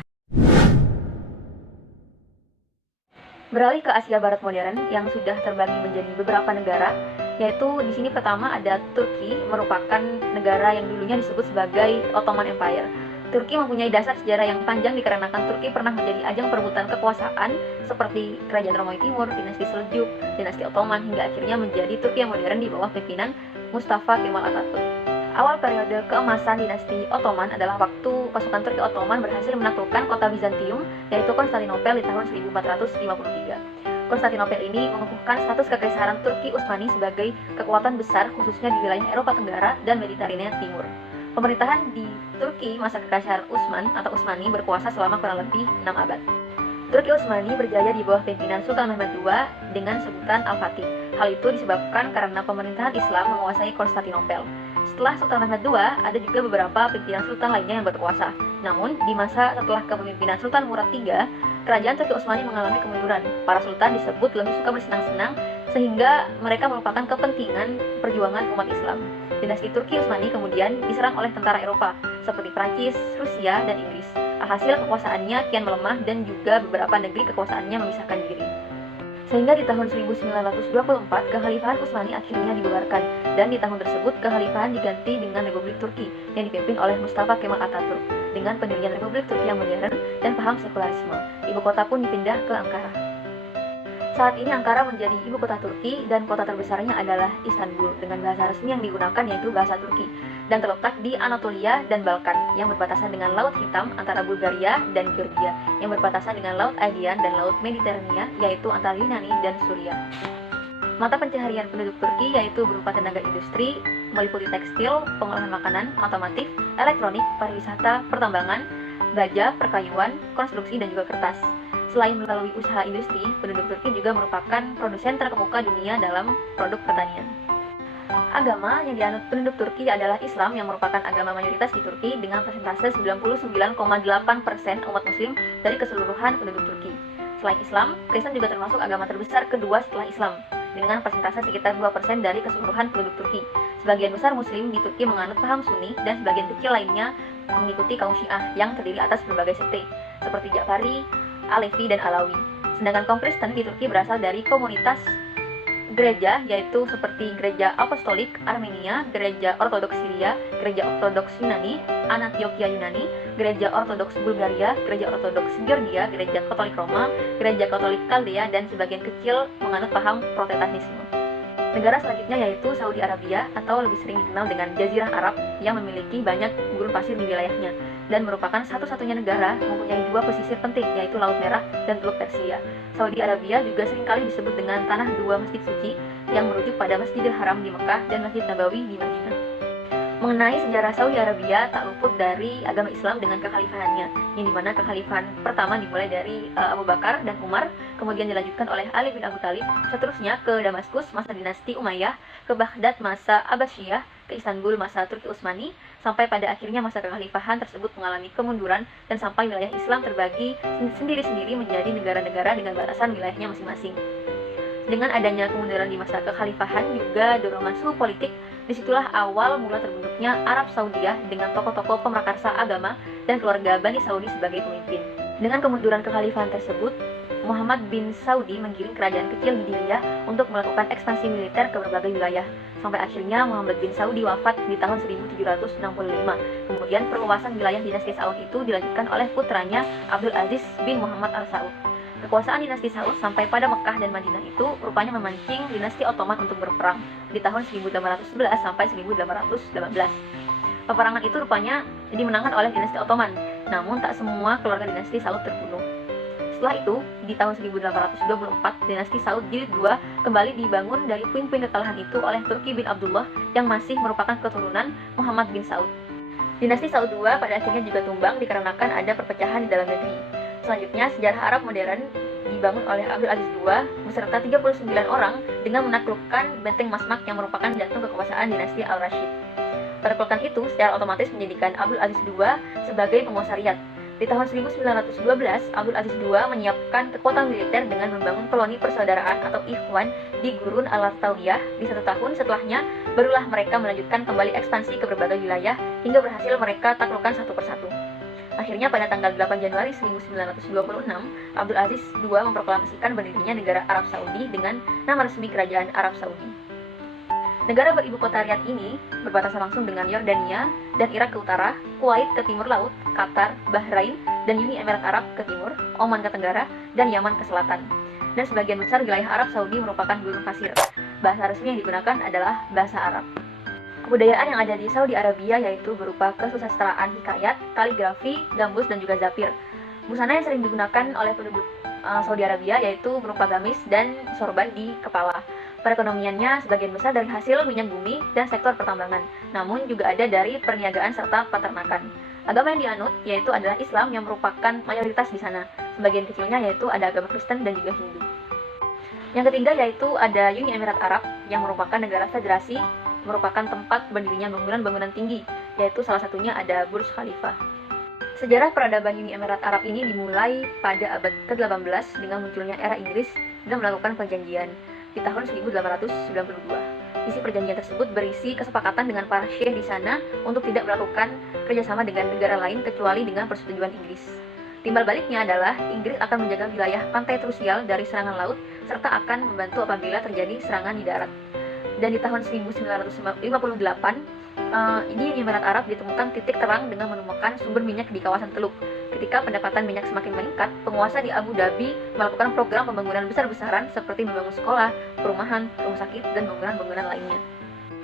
Beralih ke Asia Barat modern yang sudah terbagi menjadi beberapa negara, yaitu di sini pertama ada Turki, merupakan negara yang dulunya disebut sebagai Ottoman Empire. Turki mempunyai dasar sejarah yang panjang dikarenakan Turki pernah menjadi ajang perebutan kekuasaan seperti Kerajaan Romawi Timur, dinasti Seljuk, dinasti Ottoman, hingga akhirnya menjadi Turki yang modern di bawah pimpinan Mustafa Kemal Atatürk. Awal periode keemasan dinasti Ottoman adalah waktu pasukan Turki Ottoman berhasil menaklukkan kota Bizantium, yaitu Konstantinopel di tahun 1453. Konstantinopel ini mengukuhkan status kekaisaran Turki Utsmani sebagai kekuatan besar khususnya di wilayah Eropa Tenggara dan Mediterania Timur. Pemerintahan di Turki masa kekaisaran Utsman atau Utsmani berkuasa selama kurang lebih 6 abad. Turki Utsmani berjaya di bawah pimpinan Sultan Mehmed II dengan sebutan Al-Fatih. Hal itu disebabkan karena pemerintahan Islam menguasai Konstantinopel. Setelah Sultan Mehmed II, ada juga beberapa pimpinan sultan lainnya yang berkuasa. Namun, di masa setelah kepemimpinan Sultan Murad III, kerajaan Turki Utsmani mengalami kemunduran. Para sultan disebut lebih suka bersenang-senang, sehingga mereka merupakan kepentingan perjuangan umat Islam. Dinasti Turki Utsmani kemudian diserang oleh tentara Eropa seperti Prancis, Rusia, dan Inggris. Alhasil kekuasaannya kian melemah dan juga beberapa negeri kekuasaannya memisahkan diri. Sehingga di tahun 1924 Kekhalifahan Utsmani akhirnya dibubarkan, dan di tahun tersebut kekhalifahan diganti dengan Republik Turki yang dipimpin oleh Mustafa Kemal Atatürk dengan pendirian Republik Turki yang modern dan paham sekularisme. Ibu kota pun dipindah ke Ankara. Saat ini Ankara menjadi ibu kota Turki dan kota terbesarnya adalah Istanbul dengan bahasa resmi yang digunakan yaitu bahasa Turki, dan terletak di Anatolia dan Balkan yang berbatasan dengan Laut Hitam antara Bulgaria dan Georgia, yang berbatasan dengan Laut Aegean dan Laut Mediterania yaitu antara Yunani dan Suria. Mata pencaharian penduduk Turki yaitu berupa tenaga industri, meliputi tekstil, pengolahan makanan, otomotif, elektronik, pariwisata, pertambangan, baja, perkayuan, konstruksi, dan juga kertas. Selain melalui usaha industri, penduduk Turki juga merupakan produsen terkemuka dunia dalam produk pertanian. Agama yang dianut penduduk Turki adalah Islam yang merupakan agama mayoritas di Turki dengan persentase 99,8% umat muslim dari keseluruhan penduduk Turki. Selain Islam, Kristen juga termasuk agama terbesar kedua setelah Islam dengan persentase sekitar 2% dari keseluruhan penduduk Turki. Sebagian besar muslim di Turki menganut paham Sunni dan sebagian kecil lainnya mengikuti kaum Syiah yang terdiri atas berbagai sekte seperti Ja'fari, Alevi, dan Alawi. Sedangkan kaum Kristen di Turki berasal dari komunitas gereja yaitu seperti Gereja Apostolik Armenia, Gereja Ortodoks Syria, Gereja Ortodoks Yunani, Antioquia Yunani, Gereja Ortodoks Bulgaria, Gereja Ortodoks Georgia, Gereja Katolik Roma, Gereja Katolik Kaldea, dan sebagian kecil menganut paham Protestantisme. Negara selanjutnya yaitu Saudi Arabia atau lebih sering dikenal dengan Jazirah Arab yang memiliki banyak gurun pasir di wilayahnya dan merupakan satu-satunya negara mempunyai dua pesisir penting yaitu Laut Merah dan Teluk Persia. Saudi Arabia juga seringkali disebut dengan tanah dua masjid suci yang merujuk pada Masjidil Haram di Mekah dan Masjid Nabawi di Madinah. Mengenai sejarah Saudi Arabia tak luput dari agama Islam dengan kekhalifahannya, yang dimana kekhalifahan pertama dimulai dari Abu Bakar dan Umar, kemudian dilanjutkan oleh Ali bin Abi Thalib, seterusnya ke Damaskus masa dinasti Umayyah, ke Baghdad masa Abbasiyah, ke Istanbul masa Turki Utsmani, sampai pada akhirnya masa kekhalifahan tersebut mengalami kemunduran dan sampai wilayah Islam terbagi sendiri-sendiri menjadi negara-negara dengan batasan wilayahnya masing-masing. Dengan adanya kemunduran di masa kekhalifahan juga dorongan suhu politik, disitulah awal mula terbentuknya Arab Saudiyah dengan tokoh-tokoh pemrakarsa agama dan keluarga Bani Saudi sebagai pemimpin. Dengan kemunduran kekhalifahan tersebut, Muhammad bin Saudi menggiring kerajaan kecil di Diriyah untuk melakukan ekspansi militer ke berbagai wilayah. Sampai akhirnya Muhammad bin Saudi wafat di tahun 1765. Kemudian perluasan wilayah dinasti Saud itu dilanjutkan oleh putranya Abdul Aziz bin Muhammad al-Saud. Kekuasaan dinasti Saud sampai pada Mekah dan Madinah itu rupanya memancing dinasti Ottoman untuk berperang di tahun 1811 sampai 1818. Peperangan itu rupanya dimenangkan oleh dinasti Ottoman, namun tak semua keluarga dinasti Saud terbunuh. Setelah itu, di tahun 1824, dinasti Saud Jilid II kembali dibangun dari puing-puing kekalahan itu oleh Turki bin Abdullah yang masih merupakan keturunan Muhammad bin Saud. Dinasti Saud II pada akhirnya juga tumbang dikarenakan ada perpecahan di dalam negeri. Selanjutnya, sejarah Arab modern dibangun oleh Abdul Aziz II beserta 39 orang dengan menaklukkan benteng Masmak yang merupakan jantung kekuasaan dinasti Al-Rashid. Penaklukan itu secara otomatis menjadikan Abdul Aziz II sebagai penguasa Riyadh. Di tahun 1912, Abdul Aziz II menyiapkan kekuatan militer dengan membangun koloni persaudaraan atau Ikhwan di Gurun al-Artawiyah. Di 1 tahun setelahnya, barulah mereka melanjutkan kembali ekspansi ke berbagai wilayah hingga berhasil mereka taklukkan satu persatu. Akhirnya pada tanggal 8 Januari 1926, Abdul Aziz II memproklamasikan berdirinya negara Arab Saudi dengan nama resmi Kerajaan Arab Saudi. Negara beribu kota Riyadh ini berbatasan langsung dengan Yordania dan Irak ke utara, Kuwait ke timur laut, Qatar, Bahrain, dan Uni Emirat Arab ke timur, Oman ke tenggara, dan Yaman ke selatan. Dan sebagian besar wilayah Arab Saudi merupakan gurun pasir. Bahasa resmi yang digunakan adalah bahasa Arab. Kebudayaan yang ada di Saudi Arabia yaitu berupa kesusastraan hikayat, kaligrafi, gambus, dan juga zapir. Busana yang sering digunakan oleh penduduk Saudi Arabia yaitu berupa gamis dan sorban di kepala. Perekonomiannya sebagian besar dari hasil minyak bumi dan sektor pertambangan, namun juga ada dari perniagaan serta peternakan. Agama yang dianut yaitu adalah Islam yang merupakan mayoritas di sana. Sebagian kecilnya yaitu ada agama Kristen dan juga Hindu. Yang ketiga yaitu ada Uni Emirat Arab yang merupakan negara federasi, merupakan tempat berdirinya bangunan-bangunan tinggi, yaitu salah satunya ada Burj Khalifa. Sejarah peradaban Uni Emirat Arab ini dimulai pada abad ke-18 dengan munculnya era Inggris dan melakukan perjanjian. di tahun 1892. Isi perjanjian tersebut berisi kesepakatan dengan para syekh di sana untuk tidak melakukan kerjasama dengan negara lain kecuali dengan persetujuan Inggris. Timbal baliknya adalah Inggris akan menjaga wilayah pantai terusial dari serangan laut serta akan membantu apabila terjadi serangan di darat. Dan di tahun 1958, di Uni Emirat Arab ditemukan titik terang dengan menemukan sumber minyak di kawasan Teluk. Ketika pendapatan minyak semakin meningkat, penguasa di Abu Dhabi melakukan program pembangunan besar-besaran seperti membangun sekolah, perumahan, rumah sakit, dan bangunan-bangunan lainnya.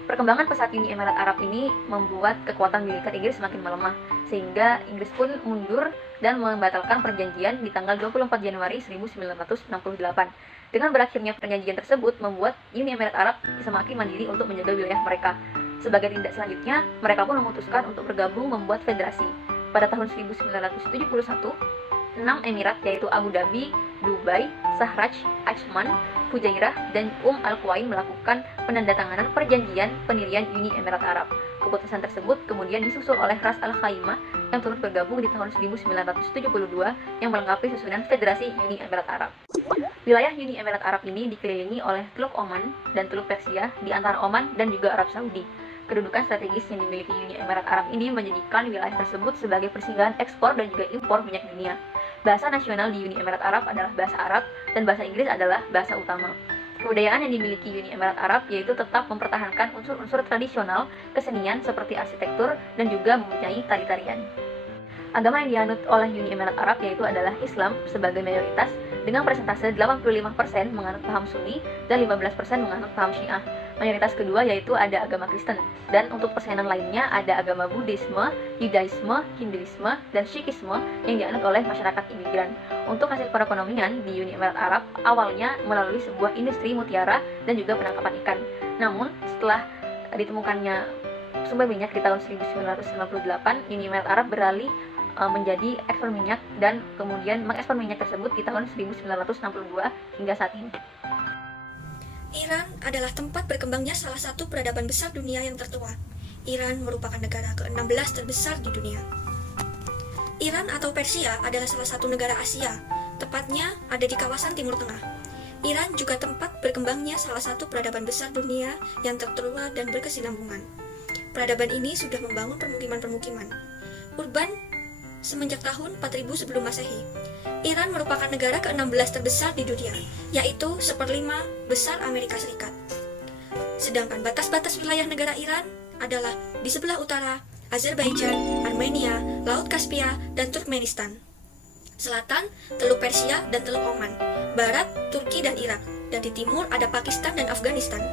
Perkembangan pesat Uni Emirat Arab ini membuat kekuatan militer Inggris semakin melemah, sehingga Inggris pun mundur dan membatalkan perjanjian di tanggal 24 Januari 1968. Dengan berakhirnya perjanjian tersebut membuat Uni Emirat Arab semakin mandiri untuk menjaga wilayah mereka. Sebagai tindak selanjutnya, mereka pun memutuskan untuk bergabung membuat federasi. Pada tahun 1971, 6 emirat yaitu Abu Dhabi, Dubai, Sahraj, Ajman, Fujairah, dan Al-Quwain melakukan penandatanganan perjanjian pendirian Uni Emirat Arab. Keputusan tersebut kemudian disusul oleh Ras Al Khaimah yang turut bergabung di tahun 1972 yang melengkapi susunan Federasi Uni Emirat Arab. Wilayah Uni Emirat Arab ini dikelilingi oleh Teluk Oman dan Teluk Persia di antara Oman dan juga Arab Saudi. Kedudukan strategis yang dimiliki Uni Emirat Arab ini menjadikan wilayah tersebut sebagai persinggahan ekspor dan juga impor minyak dunia. Bahasa nasional di Uni Emirat Arab adalah bahasa Arab dan bahasa Inggris adalah bahasa utama. Kebudayaan yang dimiliki Uni Emirat Arab yaitu tetap mempertahankan unsur-unsur tradisional kesenian seperti arsitektur dan juga mempunyai tari-tarian. Agama yang dianut oleh Uni Emirat Arab yaitu adalah Islam sebagai mayoritas dengan persentase 85% menganut paham Sunni dan 15% menganut paham Syiah. Mayoritas kedua yaitu ada agama Kristen, dan untuk persenan lainnya ada agama Buddhisme, Yudaisme, Hinduisme, dan Sikhisme yang dianut oleh masyarakat imigran. Untuk hasil perekonomian di Uni Emirat Arab awalnya melalui sebuah industri mutiara dan juga penangkapan ikan. Namun setelah ditemukannya sumber minyak di tahun 1998, Uni Emirat Arab beralih menjadi ekspor minyak dan kemudian mengekspor minyak tersebut di tahun 1962 hingga saat ini. Iran adalah tempat berkembangnya salah satu peradaban besar dunia yang tertua. Iran merupakan negara ke-16 terbesar di dunia. Iran atau Persia adalah salah satu negara Asia, tepatnya ada di kawasan Timur Tengah. Iran juga tempat berkembangnya salah satu peradaban besar dunia yang tertua dan berkesinambungan. Peradaban ini sudah membangun permukiman-permukiman urban semenjak tahun 4000 sebelum Masehi. Iran merupakan negara ke-16 terbesar di dunia, yaitu 1/5 besar Amerika Serikat. Sedangkan batas-batas wilayah negara Iran adalah di sebelah utara, Azerbaijan, Armenia, Laut Kaspia, dan Turkmenistan. Selatan, Teluk Persia dan Teluk Oman. Barat, Turki dan Irak. Dan di timur ada Pakistan dan Afghanistan.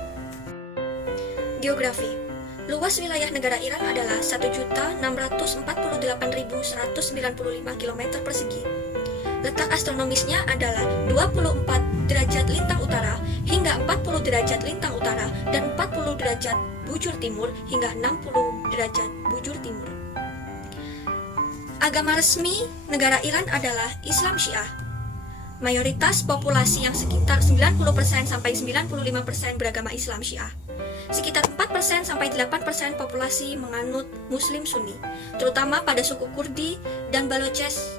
Geografi. Luas wilayah negara Iran adalah 1.648.195 km persegi. Letak astronomisnya adalah 24 derajat lintang utara hingga 40 derajat lintang utara dan 40 derajat bujur timur hingga 60 derajat bujur timur. Agama resmi negara Iran adalah Islam Syiah. Mayoritas populasi yang sekitar 90% sampai 95% beragama Islam Syiah. Sekitar 4% sampai 8% populasi menganut Muslim Sunni, terutama pada suku Kurdi dan Baloches.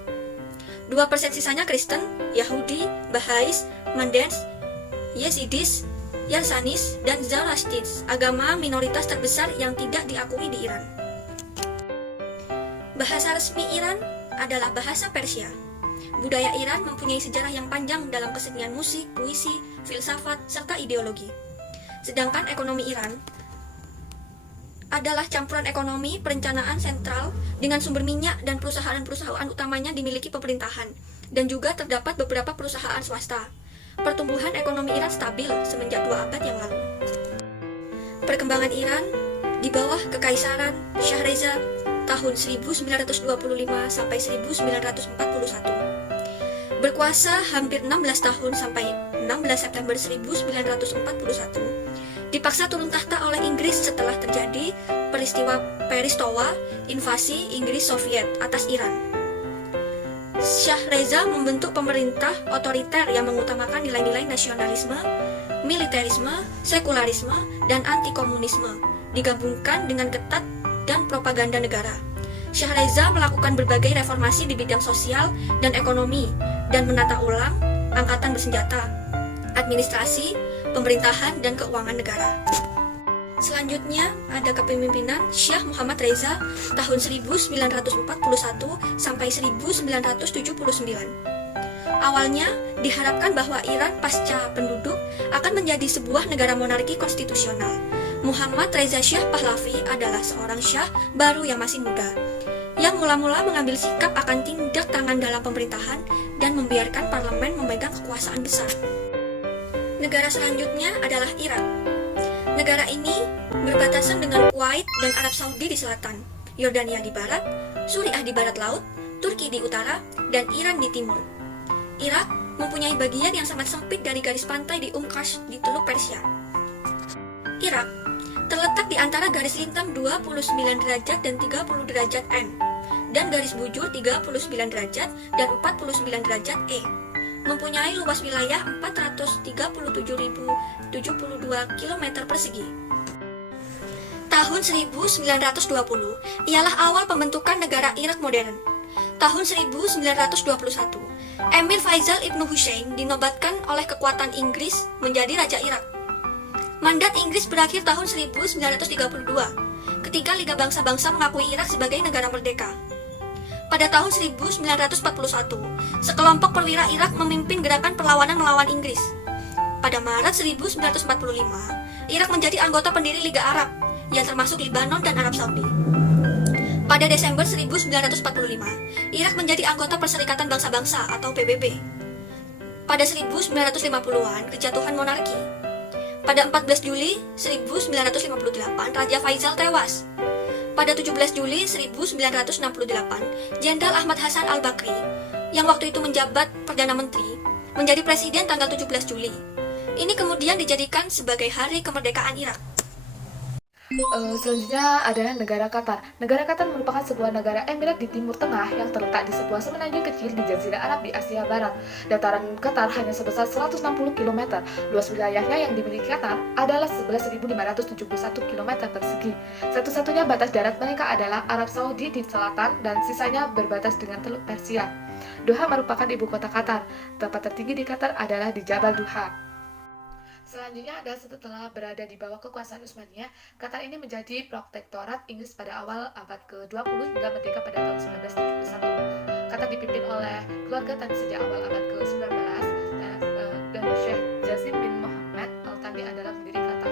2% sisanya Kristen, Yahudi, Bahais, Mandens, Yazidis, Yarsanis, dan Zoroastrians, agama minoritas terbesar yang tidak diakui di Iran. Bahasa resmi Iran adalah bahasa Persia. Budaya Iran mempunyai sejarah yang panjang dalam kesenian musik, puisi, filsafat, serta ideologi. Sedangkan ekonomi Iran adalah campuran ekonomi perencanaan sentral dengan sumber minyak dan perusahaan-perusahaan utamanya dimiliki pemerintahan, dan juga terdapat beberapa perusahaan swasta. Pertumbuhan ekonomi Iran stabil semenjak 2 abad yang lalu. Perkembangan Iran di bawah Kekaisaran Shah Reza tahun 1925 sampai 1941. Berkuasa hampir 16 tahun sampai 16 September 1941. Dipaksa turun tahta oleh Inggris setelah terjadi peristiwa Peristowa, invasi Inggris Soviet atas Iran. Shah Reza membentuk pemerintah otoriter yang mengutamakan nilai-nilai nasionalisme, militerisme, sekularisme, dan anti-komunisme, digabungkan dengan ketat dan propaganda negara. Shah Reza melakukan berbagai reformasi di bidang sosial dan ekonomi, dan menata ulang angkatan bersenjata, administrasi, pemerintahan, dan keuangan negara. Selanjutnya ada kepemimpinan Syah Muhammad Reza tahun 1941 sampai 1979. Awalnya diharapkan bahwa Iran pasca penduduk akan menjadi sebuah negara monarki konstitusional. Muhammad Reza Shah Pahlavi adalah seorang syah baru yang masih muda, yang mula-mula mengambil sikap akan tindak tangan dalam pemerintahan dan membiarkan parlemen memegang kekuasaan besar. Negara selanjutnya adalah Irak. Negara ini berbatasan dengan Kuwait dan Arab Saudi di selatan, Yordania di barat, Suriah di barat laut, Turki di utara, dan Iran di timur. Irak mempunyai bagian yang sangat sempit dari garis pantai di Qarsh di Teluk Persia. Irak terletak di antara garis lintang 29 derajat dan 30 derajat N, dan garis bujur 39 derajat dan 49 derajat E. Mempunyai luas wilayah 437.072 km persegi. Tahun 1920 ialah awal pembentukan negara Irak modern. Tahun 1921, Emir Faisal Ibn Hussein dinobatkan oleh kekuatan Inggris menjadi Raja Irak. Mandat Inggris berakhir tahun 1932, ketika Liga Bangsa-Bangsa mengakui Irak sebagai negara merdeka. Pada tahun 1941, sekelompok perwira Irak memimpin gerakan perlawanan melawan Inggris. Pada Maret 1945, Irak menjadi anggota pendiri Liga Arab, yang termasuk Lebanon dan Arab Saudi. Pada Desember 1945, Irak menjadi anggota Perserikatan Bangsa-Bangsa atau PBB. Pada 1950-an, kejatuhan monarki. Pada 14 Juli 1958, Raja Faisal tewas. Pada 17 Juli 1968, Jenderal Ahmad Hasan al-Bakri, yang waktu itu menjabat Perdana Menteri, menjadi presiden tanggal 17 Juli. Ini kemudian dijadikan sebagai hari kemerdekaan Irak. Selanjutnya adalah negara Qatar. Negara Qatar merupakan sebuah negara emirat di Timur Tengah yang terletak di sebuah semenanjung kecil di Jazirah Arab di Asia Barat. Dataran Qatar hanya sebesar 160 km. Luas wilayahnya yang dimiliki Qatar adalah 11.571 km persegi. Satu-satunya batas darat mereka adalah Arab Saudi di selatan dan sisanya berbatas dengan Teluk Persia. Doha merupakan ibu kota Qatar. Tempat tertinggi di Qatar adalah di Jabal Doha. Selanjutnya adalah setelah berada di bawah kekuasaan Utsmaniyah, Qatar ini menjadi protektorat Inggris pada awal abad ke-20 hingga merdeka pada tahun 1971. Qatar dipimpin oleh keluarga Thani sejak awal abad ke-19 dan Sheikh Jassim bin Mohammed Al Thani adalah pendiri Qatar.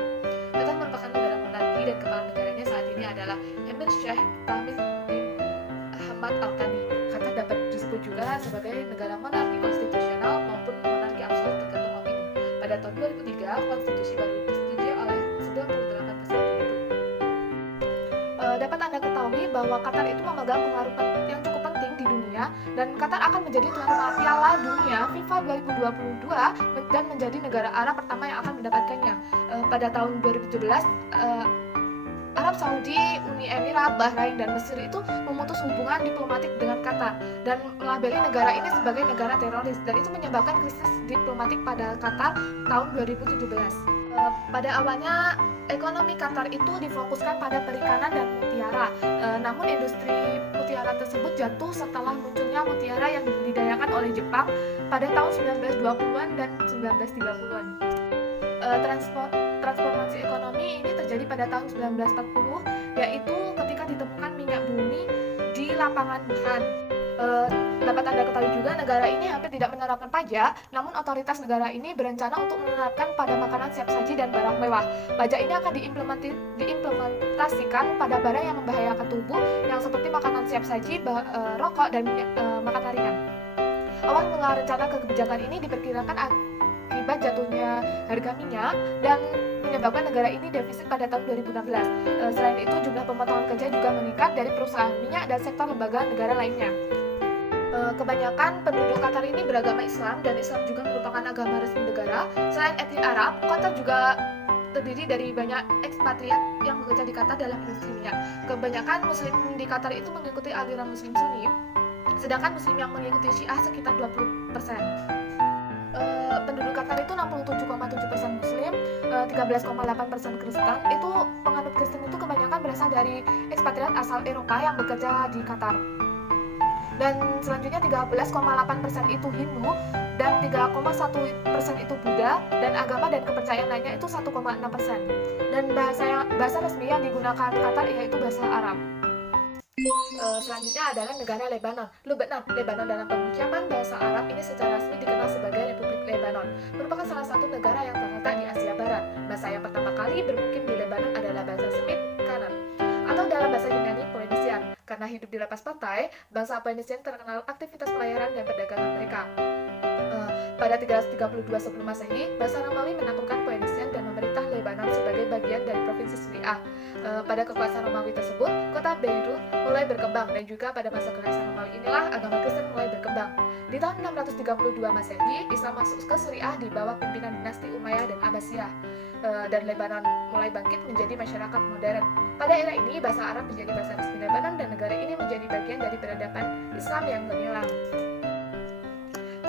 Qatar merupakan negara monarki dan kepala negaranya saat ini adalah Emir Sheikh Tamim bin Hamad Al Thani. Qatar dapat disebut juga sebagai negara monarki konstitusional maupun monarki absolut tergantung opini. Pada tahun 2003, konstitusi baru disetujui oleh 98% penduduk. Dapat Anda ketahui bahwa Qatar itu memegang pengaruh yang cukup penting di dunia, dan Qatar akan menjadi tuan rumah Piala Dunia FIFA 2022 dan menjadi negara Arab pertama yang akan mendapatkannya. Pada tahun 2017, Arab Saudi, Uni Emirat, Bahrain, dan Mesir itu memutus hubungan diplomatik dengan Qatar dan melabeli negara ini sebagai negara teroris, dan itu menyebabkan krisis diplomatik pada Qatar tahun 2017. Pada awalnya ekonomi Qatar itu difokuskan pada perikanan dan mutiara, namun industri mutiara tersebut jatuh setelah munculnya mutiara yang dibudidayakan oleh Jepang pada tahun 1920-an dan 1930-an. Transformasi ekonomi ini terjadi pada tahun 1940, yaitu ketika ditemukan minyak bumi di lapangan Wuhan. Dapat Anda ketahui juga, negara ini hampir tidak menerapkan pajak, namun otoritas negara ini berencana untuk menerapkan pada makanan siap saji dan barang mewah. Pajak ini akan diimplementasikan pada barang yang membahayakan tubuh, yang seperti makanan siap saji, rokok, dan makanan ringan. Awal mula rencana kebijakan ini diperkirakan akibat jatuhnya harga minyak dan menyebabkan negara ini defisit pada tahun 2016. Selain itu, jumlah pemotongan kerja juga meningkat dari perusahaan minyak dan sektor lembaga negara lainnya. Kebanyakan penduduk Qatar ini beragama Islam, dan Islam juga merupakan agama resmi negara. Selain etnis Arab, Qatar juga terdiri dari banyak ekspatriat yang bekerja di Qatar dalam industri minyak. Kebanyakan muslim di Qatar itu mengikuti aliran muslim Sunni, sedangkan muslim yang mengikuti Syiah sekitar 20%. Penduduk Qatar itu 67,7% muslim, 13,8% Kristen. Itu penganut Kristen itu kebanyakan berasal dari ekspatriat asal Eropa yang bekerja di Qatar. Dan selanjutnya 13,8% itu Hindu, dan 3,1% itu Buddha, dan agama dan kepercayaan lainnya itu 1,6%. Dan bahasa resmi yang digunakan Qatar yaitu bahasa Arab. Selanjutnya adalah negara Lebanon. Lebanon dalam pengucapan bahasa Arab ini secara resmi dikenal sebagai Republik Lebanon. Merupakan salah satu negara yang terletak di Asia Barat. Bahasa yang pertama kali bermukim di Lebanon adalah bahasa Semit Kanan, atau dalam bahasa Yunani Polynesian. Karena hidup di lepas pantai, bangsa Polynesian terkenal aktivitas pelayaran dan perdagangan mereka. Pada 332 sebelum Masehi, bangsa Romawi menaklukkan Polynesian dan memerintah Lebanon sebagai bagian dari provinsi Syria. Pada kekuasaan Romawi tersebut, kota Beirut mulai berkembang, dan juga pada masa kekaisaran Romawi inilah agama Kristen mulai berkembang. Di tahun 632 Masehi, Islam masuk ke Syria di bawah pimpinan dinasti Umayyah dan Abbasiyah, dan Lebanon mulai bangkit menjadi masyarakat modern. Pada era ini, bahasa Arab menjadi bahasa resmi Lebanon, dan negara ini menjadi bagian dari peradaban Islam yang gemilang.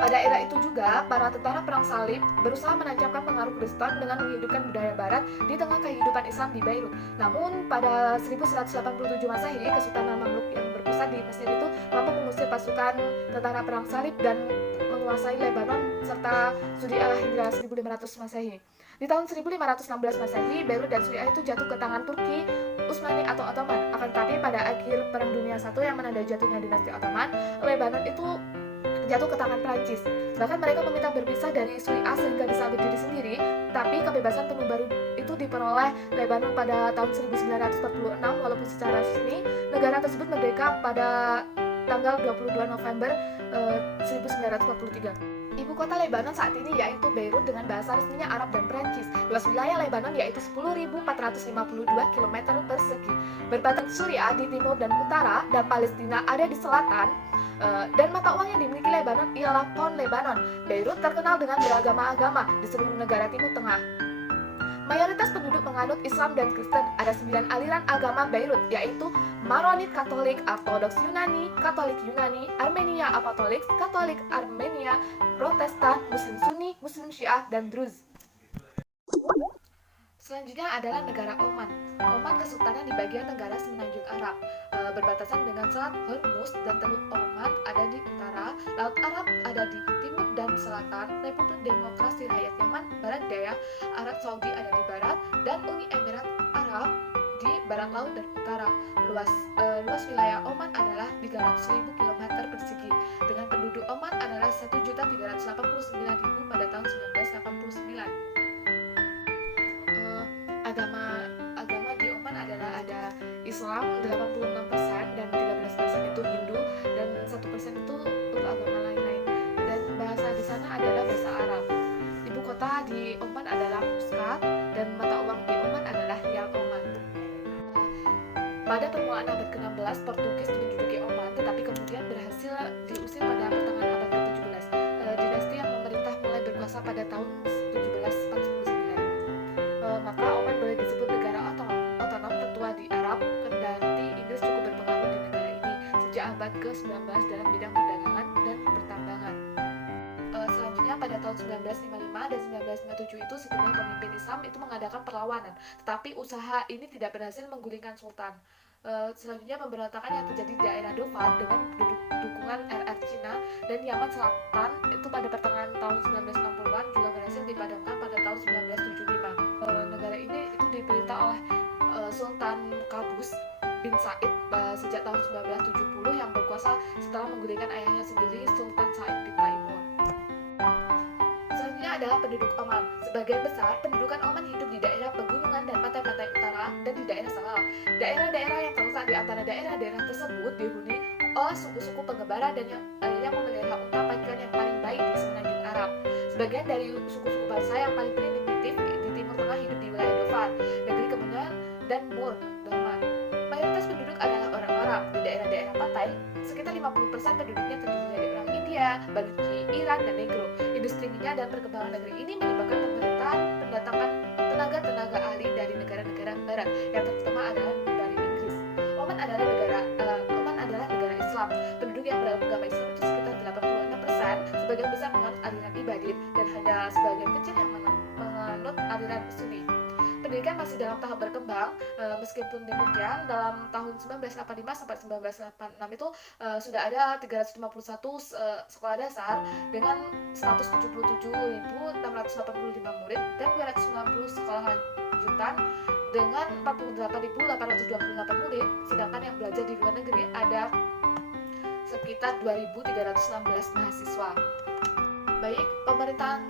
Pada era itu juga, para tentara perang salib berusaha menancapkan pengaruh Kristen dengan menghidupkan budaya barat di tengah kehidupan Islam di Beirut. Namun, pada 1187 Masehi, Kesultanan Mamluk yang berpusat di Mesir itu mampu mengusir pasukan tentara perang salib dan menguasai Lebanon serta Syria hingga 1500 Masehi. Di tahun 1516 Masehi, Beirut dan Syria itu jatuh ke tangan Turki Utsmani atau Ottoman. Akan tetapi pada akhir Perang Dunia I yang menandai jatuhnya dinasti Ottoman, Lebanon itu jatuh ke tangan Prancis. Bahkan mereka meminta berpisah dari Syria sehingga bisa berdiri sendiri, tapi kebebasan penuh baru itu diperoleh Lebanon pada tahun 1946, walaupun secara resmi negara tersebut merdeka pada tanggal 22 November 1943. Ibu kota Lebanon saat ini yaitu Beirut dengan bahasa resminya Arab dan Prancis. Luas wilayah Lebanon yaitu 10.452 km persegi. Berbatasan Syria di timur dan utara, dan Palestina ada di selatan. Dan mata uang yang dimiliki Lebanon ialah pound Lebanon. Beirut terkenal dengan beragama agama di seluruh negara Timur Tengah. Mayoritas penduduk menganut Islam dan Kristen. Ada 9 aliran agama Beirut, yaitu Maronit Katolik, Ortodoks Yunani, Katolik Yunani, Armenia Apostolic, Katolik Armenia, Protestan, Muslim Sunni, Muslim Syiah, dan Druze. Selanjutnya adalah negara Oman. Oman kesultanan di bagian tenggara Semenanjung Arab, berbatasan dengan Selat Hormuz, dan Teluk Oman ada di utara, Laut Arab ada di timur dan selatan, Republik Demokrasi Rakyat Yaman barat daya, Arab Saudi ada di barat, dan Uni Emirat Arab di barat laut dan utara. Luas wilayah Oman adalah 300.000 km persegi, dengan penduduk Oman adalah 1.389.000 pada tahun 1989. Agama di Oman adalah ada Islam 86% dan 13% itu Hindu, dan 1% itu untuk agama lain-lain. Dan bahasa di sana adalah bahasa Arab. Ibu kota di Oman adalah Muscat, dan mata uang di Oman adalah Rial Oman. Pada permulaan abad ke-16, Portugis menduduki Oman, tetapi kemudian berhasil diusir pada pertengahan abad ke-17. Dinasti yang memerintah mulai berkuasa pada tahun 1749. Maka Oman boleh disebut negara otonom tertua di Arab, kendati Inggris cukup berpengaruh di negara ini sejak abad ke-19 dalam bidang perdagangan dan pertambangan. Selanjutnya pada tahun 1955 dan 1957 itu sejumlah pemimpin Islam itu mengadakan perlawanan, tetapi usaha ini tidak berhasil menggulingkan Sultan. Selanjutnya pemberontakan yang terjadi di daerah Dofar dengan dukungan RR Cina dan Yaman Selatan itu pada pertengahan tahun 1960-an juga berhasil dipadamkan pada tahun 1975. Negara ini itu diperintah oleh Sultan Qaboos bin Said sejak tahun 1970 yang berkuasa setelah menggulingkan ayahnya sendiri, Sultan Said bin Taimur. Selanjutnya adalah penduduk Oman. Sebagian besar pendudukan Oman hidup di daerah pegunungan dan pantai-pantai utara dan di daerah Salal. Daerah-daerah yang terletak di antara daerah-daerah tersebut dihuni oleh suku-suku pengembara dan yang memelihara unta pacuan yang paling baik di Semenanjung Arab. Sebagian dari suku-suku bangsa yang paling primitif di Timur Tengah hidup di wilayah Dofar, negeri kemenyan dan Mur, Dorman. Mayoritas penduduk adalah orang Arab. Di daerah-daerah pantai, sekitar 50% penduduknya terdiri dari orang India, Baluchi, Iran, dan Negro. Industri minyak dan perkembangan negeri ini menyebabkan pemerintahan mendatangkan tenaga-tenaga ahli dari negara-negara barat, yang terutama adalah dari Inggris. Oman adalah negara Islam. Penduduk yang beragama Islam itu sekitar 86%, sebagian besar menganut aliran Ibadit, dan hanya sebagian kecil yang menganut aliran Sunni. Pendidikan masih dalam tahap berkembang. berkembang. Meskipun demikian, dalam tahun 1985 sampai 1986 itu sudah ada 351 sekolah dasar dengan 177.685 murid dan 290 sekolah lanjutan dengan 48.828 murid, sedangkan yang belajar di luar negeri ada sekitar 2.316 mahasiswa. Baik, pemerintahan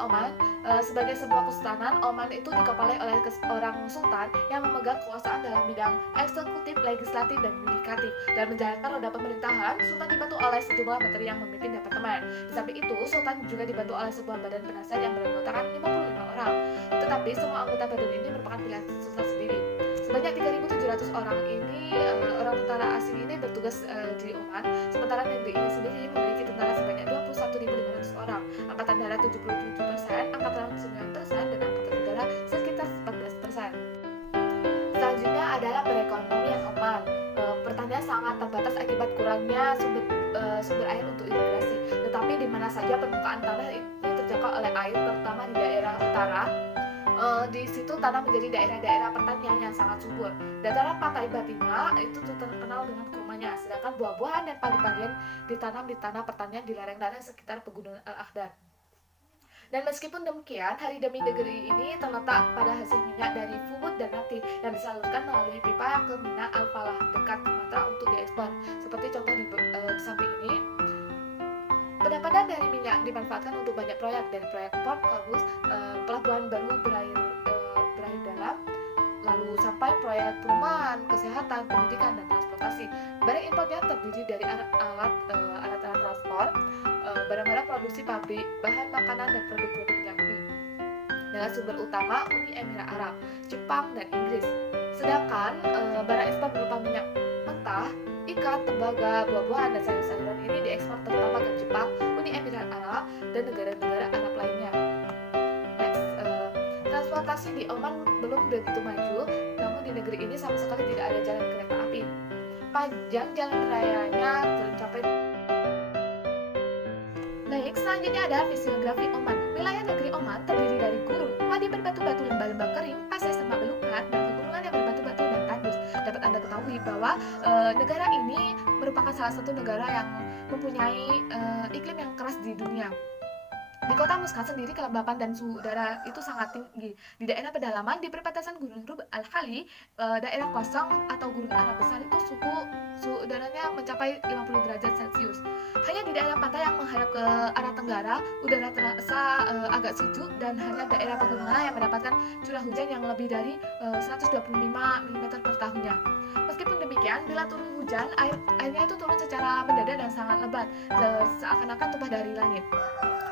Oman sebagai sebuah kesultanan, Oman itu dikepalai oleh seorang sultan yang memegang kekuasaan dalam bidang eksekutif, legislatif, dan yudikatif. Dan menjalankan roda pemerintahan, sultan dibantu oleh sejumlah menteri yang memimpin departemen. Di samping itu, sultan juga dibantu oleh sebuah badan penasihat yang beranggotakan 55 orang. Tetapi semua anggota badan ini merupakan pilihan sultan sendiri. Sebanyak 3.700 orang ini, orang tentara asing ini bertugas di Oman, sementara negeri ini sendiri memiliki tentara sebanyak 21.500 orang, angkatan darat 77%, angkatan laut 9%, dan angkatan udara sekitar 14%. Selanjutnya adalah perekonomian Oman. Pertanian sangat terbatas akibat kurangnya sumber air untuk irigasi, tetapi di mana saja permukaan tanah ini terjangkau oleh air, terutama di daerah utara. Di situ tanah menjadi daerah-daerah pertanian yang sangat subur. Dataran pantai Batina itu terkenal dengan kurmanya, sedangkan buah-buahan dan padi-padian ditanam di tanah pertanian di lereng-lereng sekitar pegunungan Al-Akhdar. Dan meskipun demikian, hari demi negeri ini terletak pada hasil minyak dari Fumut dan Nati yang disalurkan melalui pipa ke Mina Al-Falah dekat Sumatera untuk diekspor. Seperti contoh di samping ini, pendapatan dari minyak dimanfaatkan untuk banyak proyek, dari proyek Port Corpus, pelabuhan baru berair dalam, lalu sampai proyek perumahan, kesehatan, pendidikan, dan transportasi. Barang impornya terdiri dari alat-alat transport, barang-barang produksi pabrik, bahan makanan, dan produk-produk minyak bumi. Dengan sumber utama Uni Emirat Arab, Jepang, dan Inggris. Sedangkan barang ekspor berupa minyak mentah, ikan, tembaga, buah-buahan, dan sayur-sayuran ini diekspor terutama ke Jepang, Uni Emirat Arab, dan negara-negara Arab lainnya. Next, transportasi di Oman belum begitu maju, namun di negeri ini sama sekali tidak ada jalan kereta api. Panjang jalan rayanya tercapai. Baik, selanjutnya ada fisiografi Oman. Wilayah negeri Oman terdiri dari gurun, wadi berbatu-batu, lembah-lembah kering, pasir semak belukar, dan pegunungan yang berbatu-batu dan tandus. Dapat Anda ketahui bahwa negara ini merupakan salah satu negara yang mempunyai iklim yang keras di dunia. Di kota Muscat sendiri kelembapan dan suhu udara itu sangat tinggi. Di daerah pedalaman di perbatasan Gunung Rub Al-Khali, daerah kosong atau gurun Arab besar itu suhu udaranya mencapai 50 derajat Celcius. Hanya di daerah pantai yang menghadap ke arah tenggara, udara terasa agak sejuk, dan hanya daerah pegunungan yang mendapatkan curah hujan yang lebih dari 125 mm per tahunnya. Meskipun demikian, bila turun hujan, airnya itu turun secara mendadak dan sangat lebat, seakan-akan tumpah dari langit.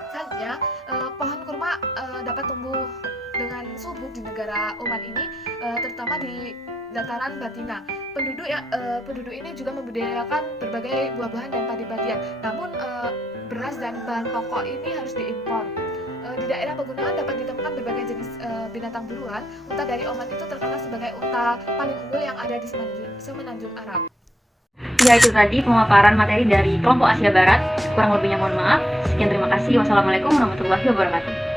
Selanjutnya, pohon kurma dapat tumbuh dengan subur di negara Oman ini, terutama di dataran Batina. Penduduk ini juga membudidayakan berbagai buah-buahan dan padi-padian. Namun beras dan bahan pokok ini harus diimpor. Di daerah pegunungan dapat ditemukan berbagai jenis binatang buruan. Unta dari Oman itu terkenal sebagai unta paling unggul yang ada di semenanjung Arab. Ya, itu tadi pemaparan materi dari kelompok Asia Barat. Kurang lebihnya mohon maaf. Sekian, terima kasih. Wassalamualaikum warahmatullahi wabarakatuh.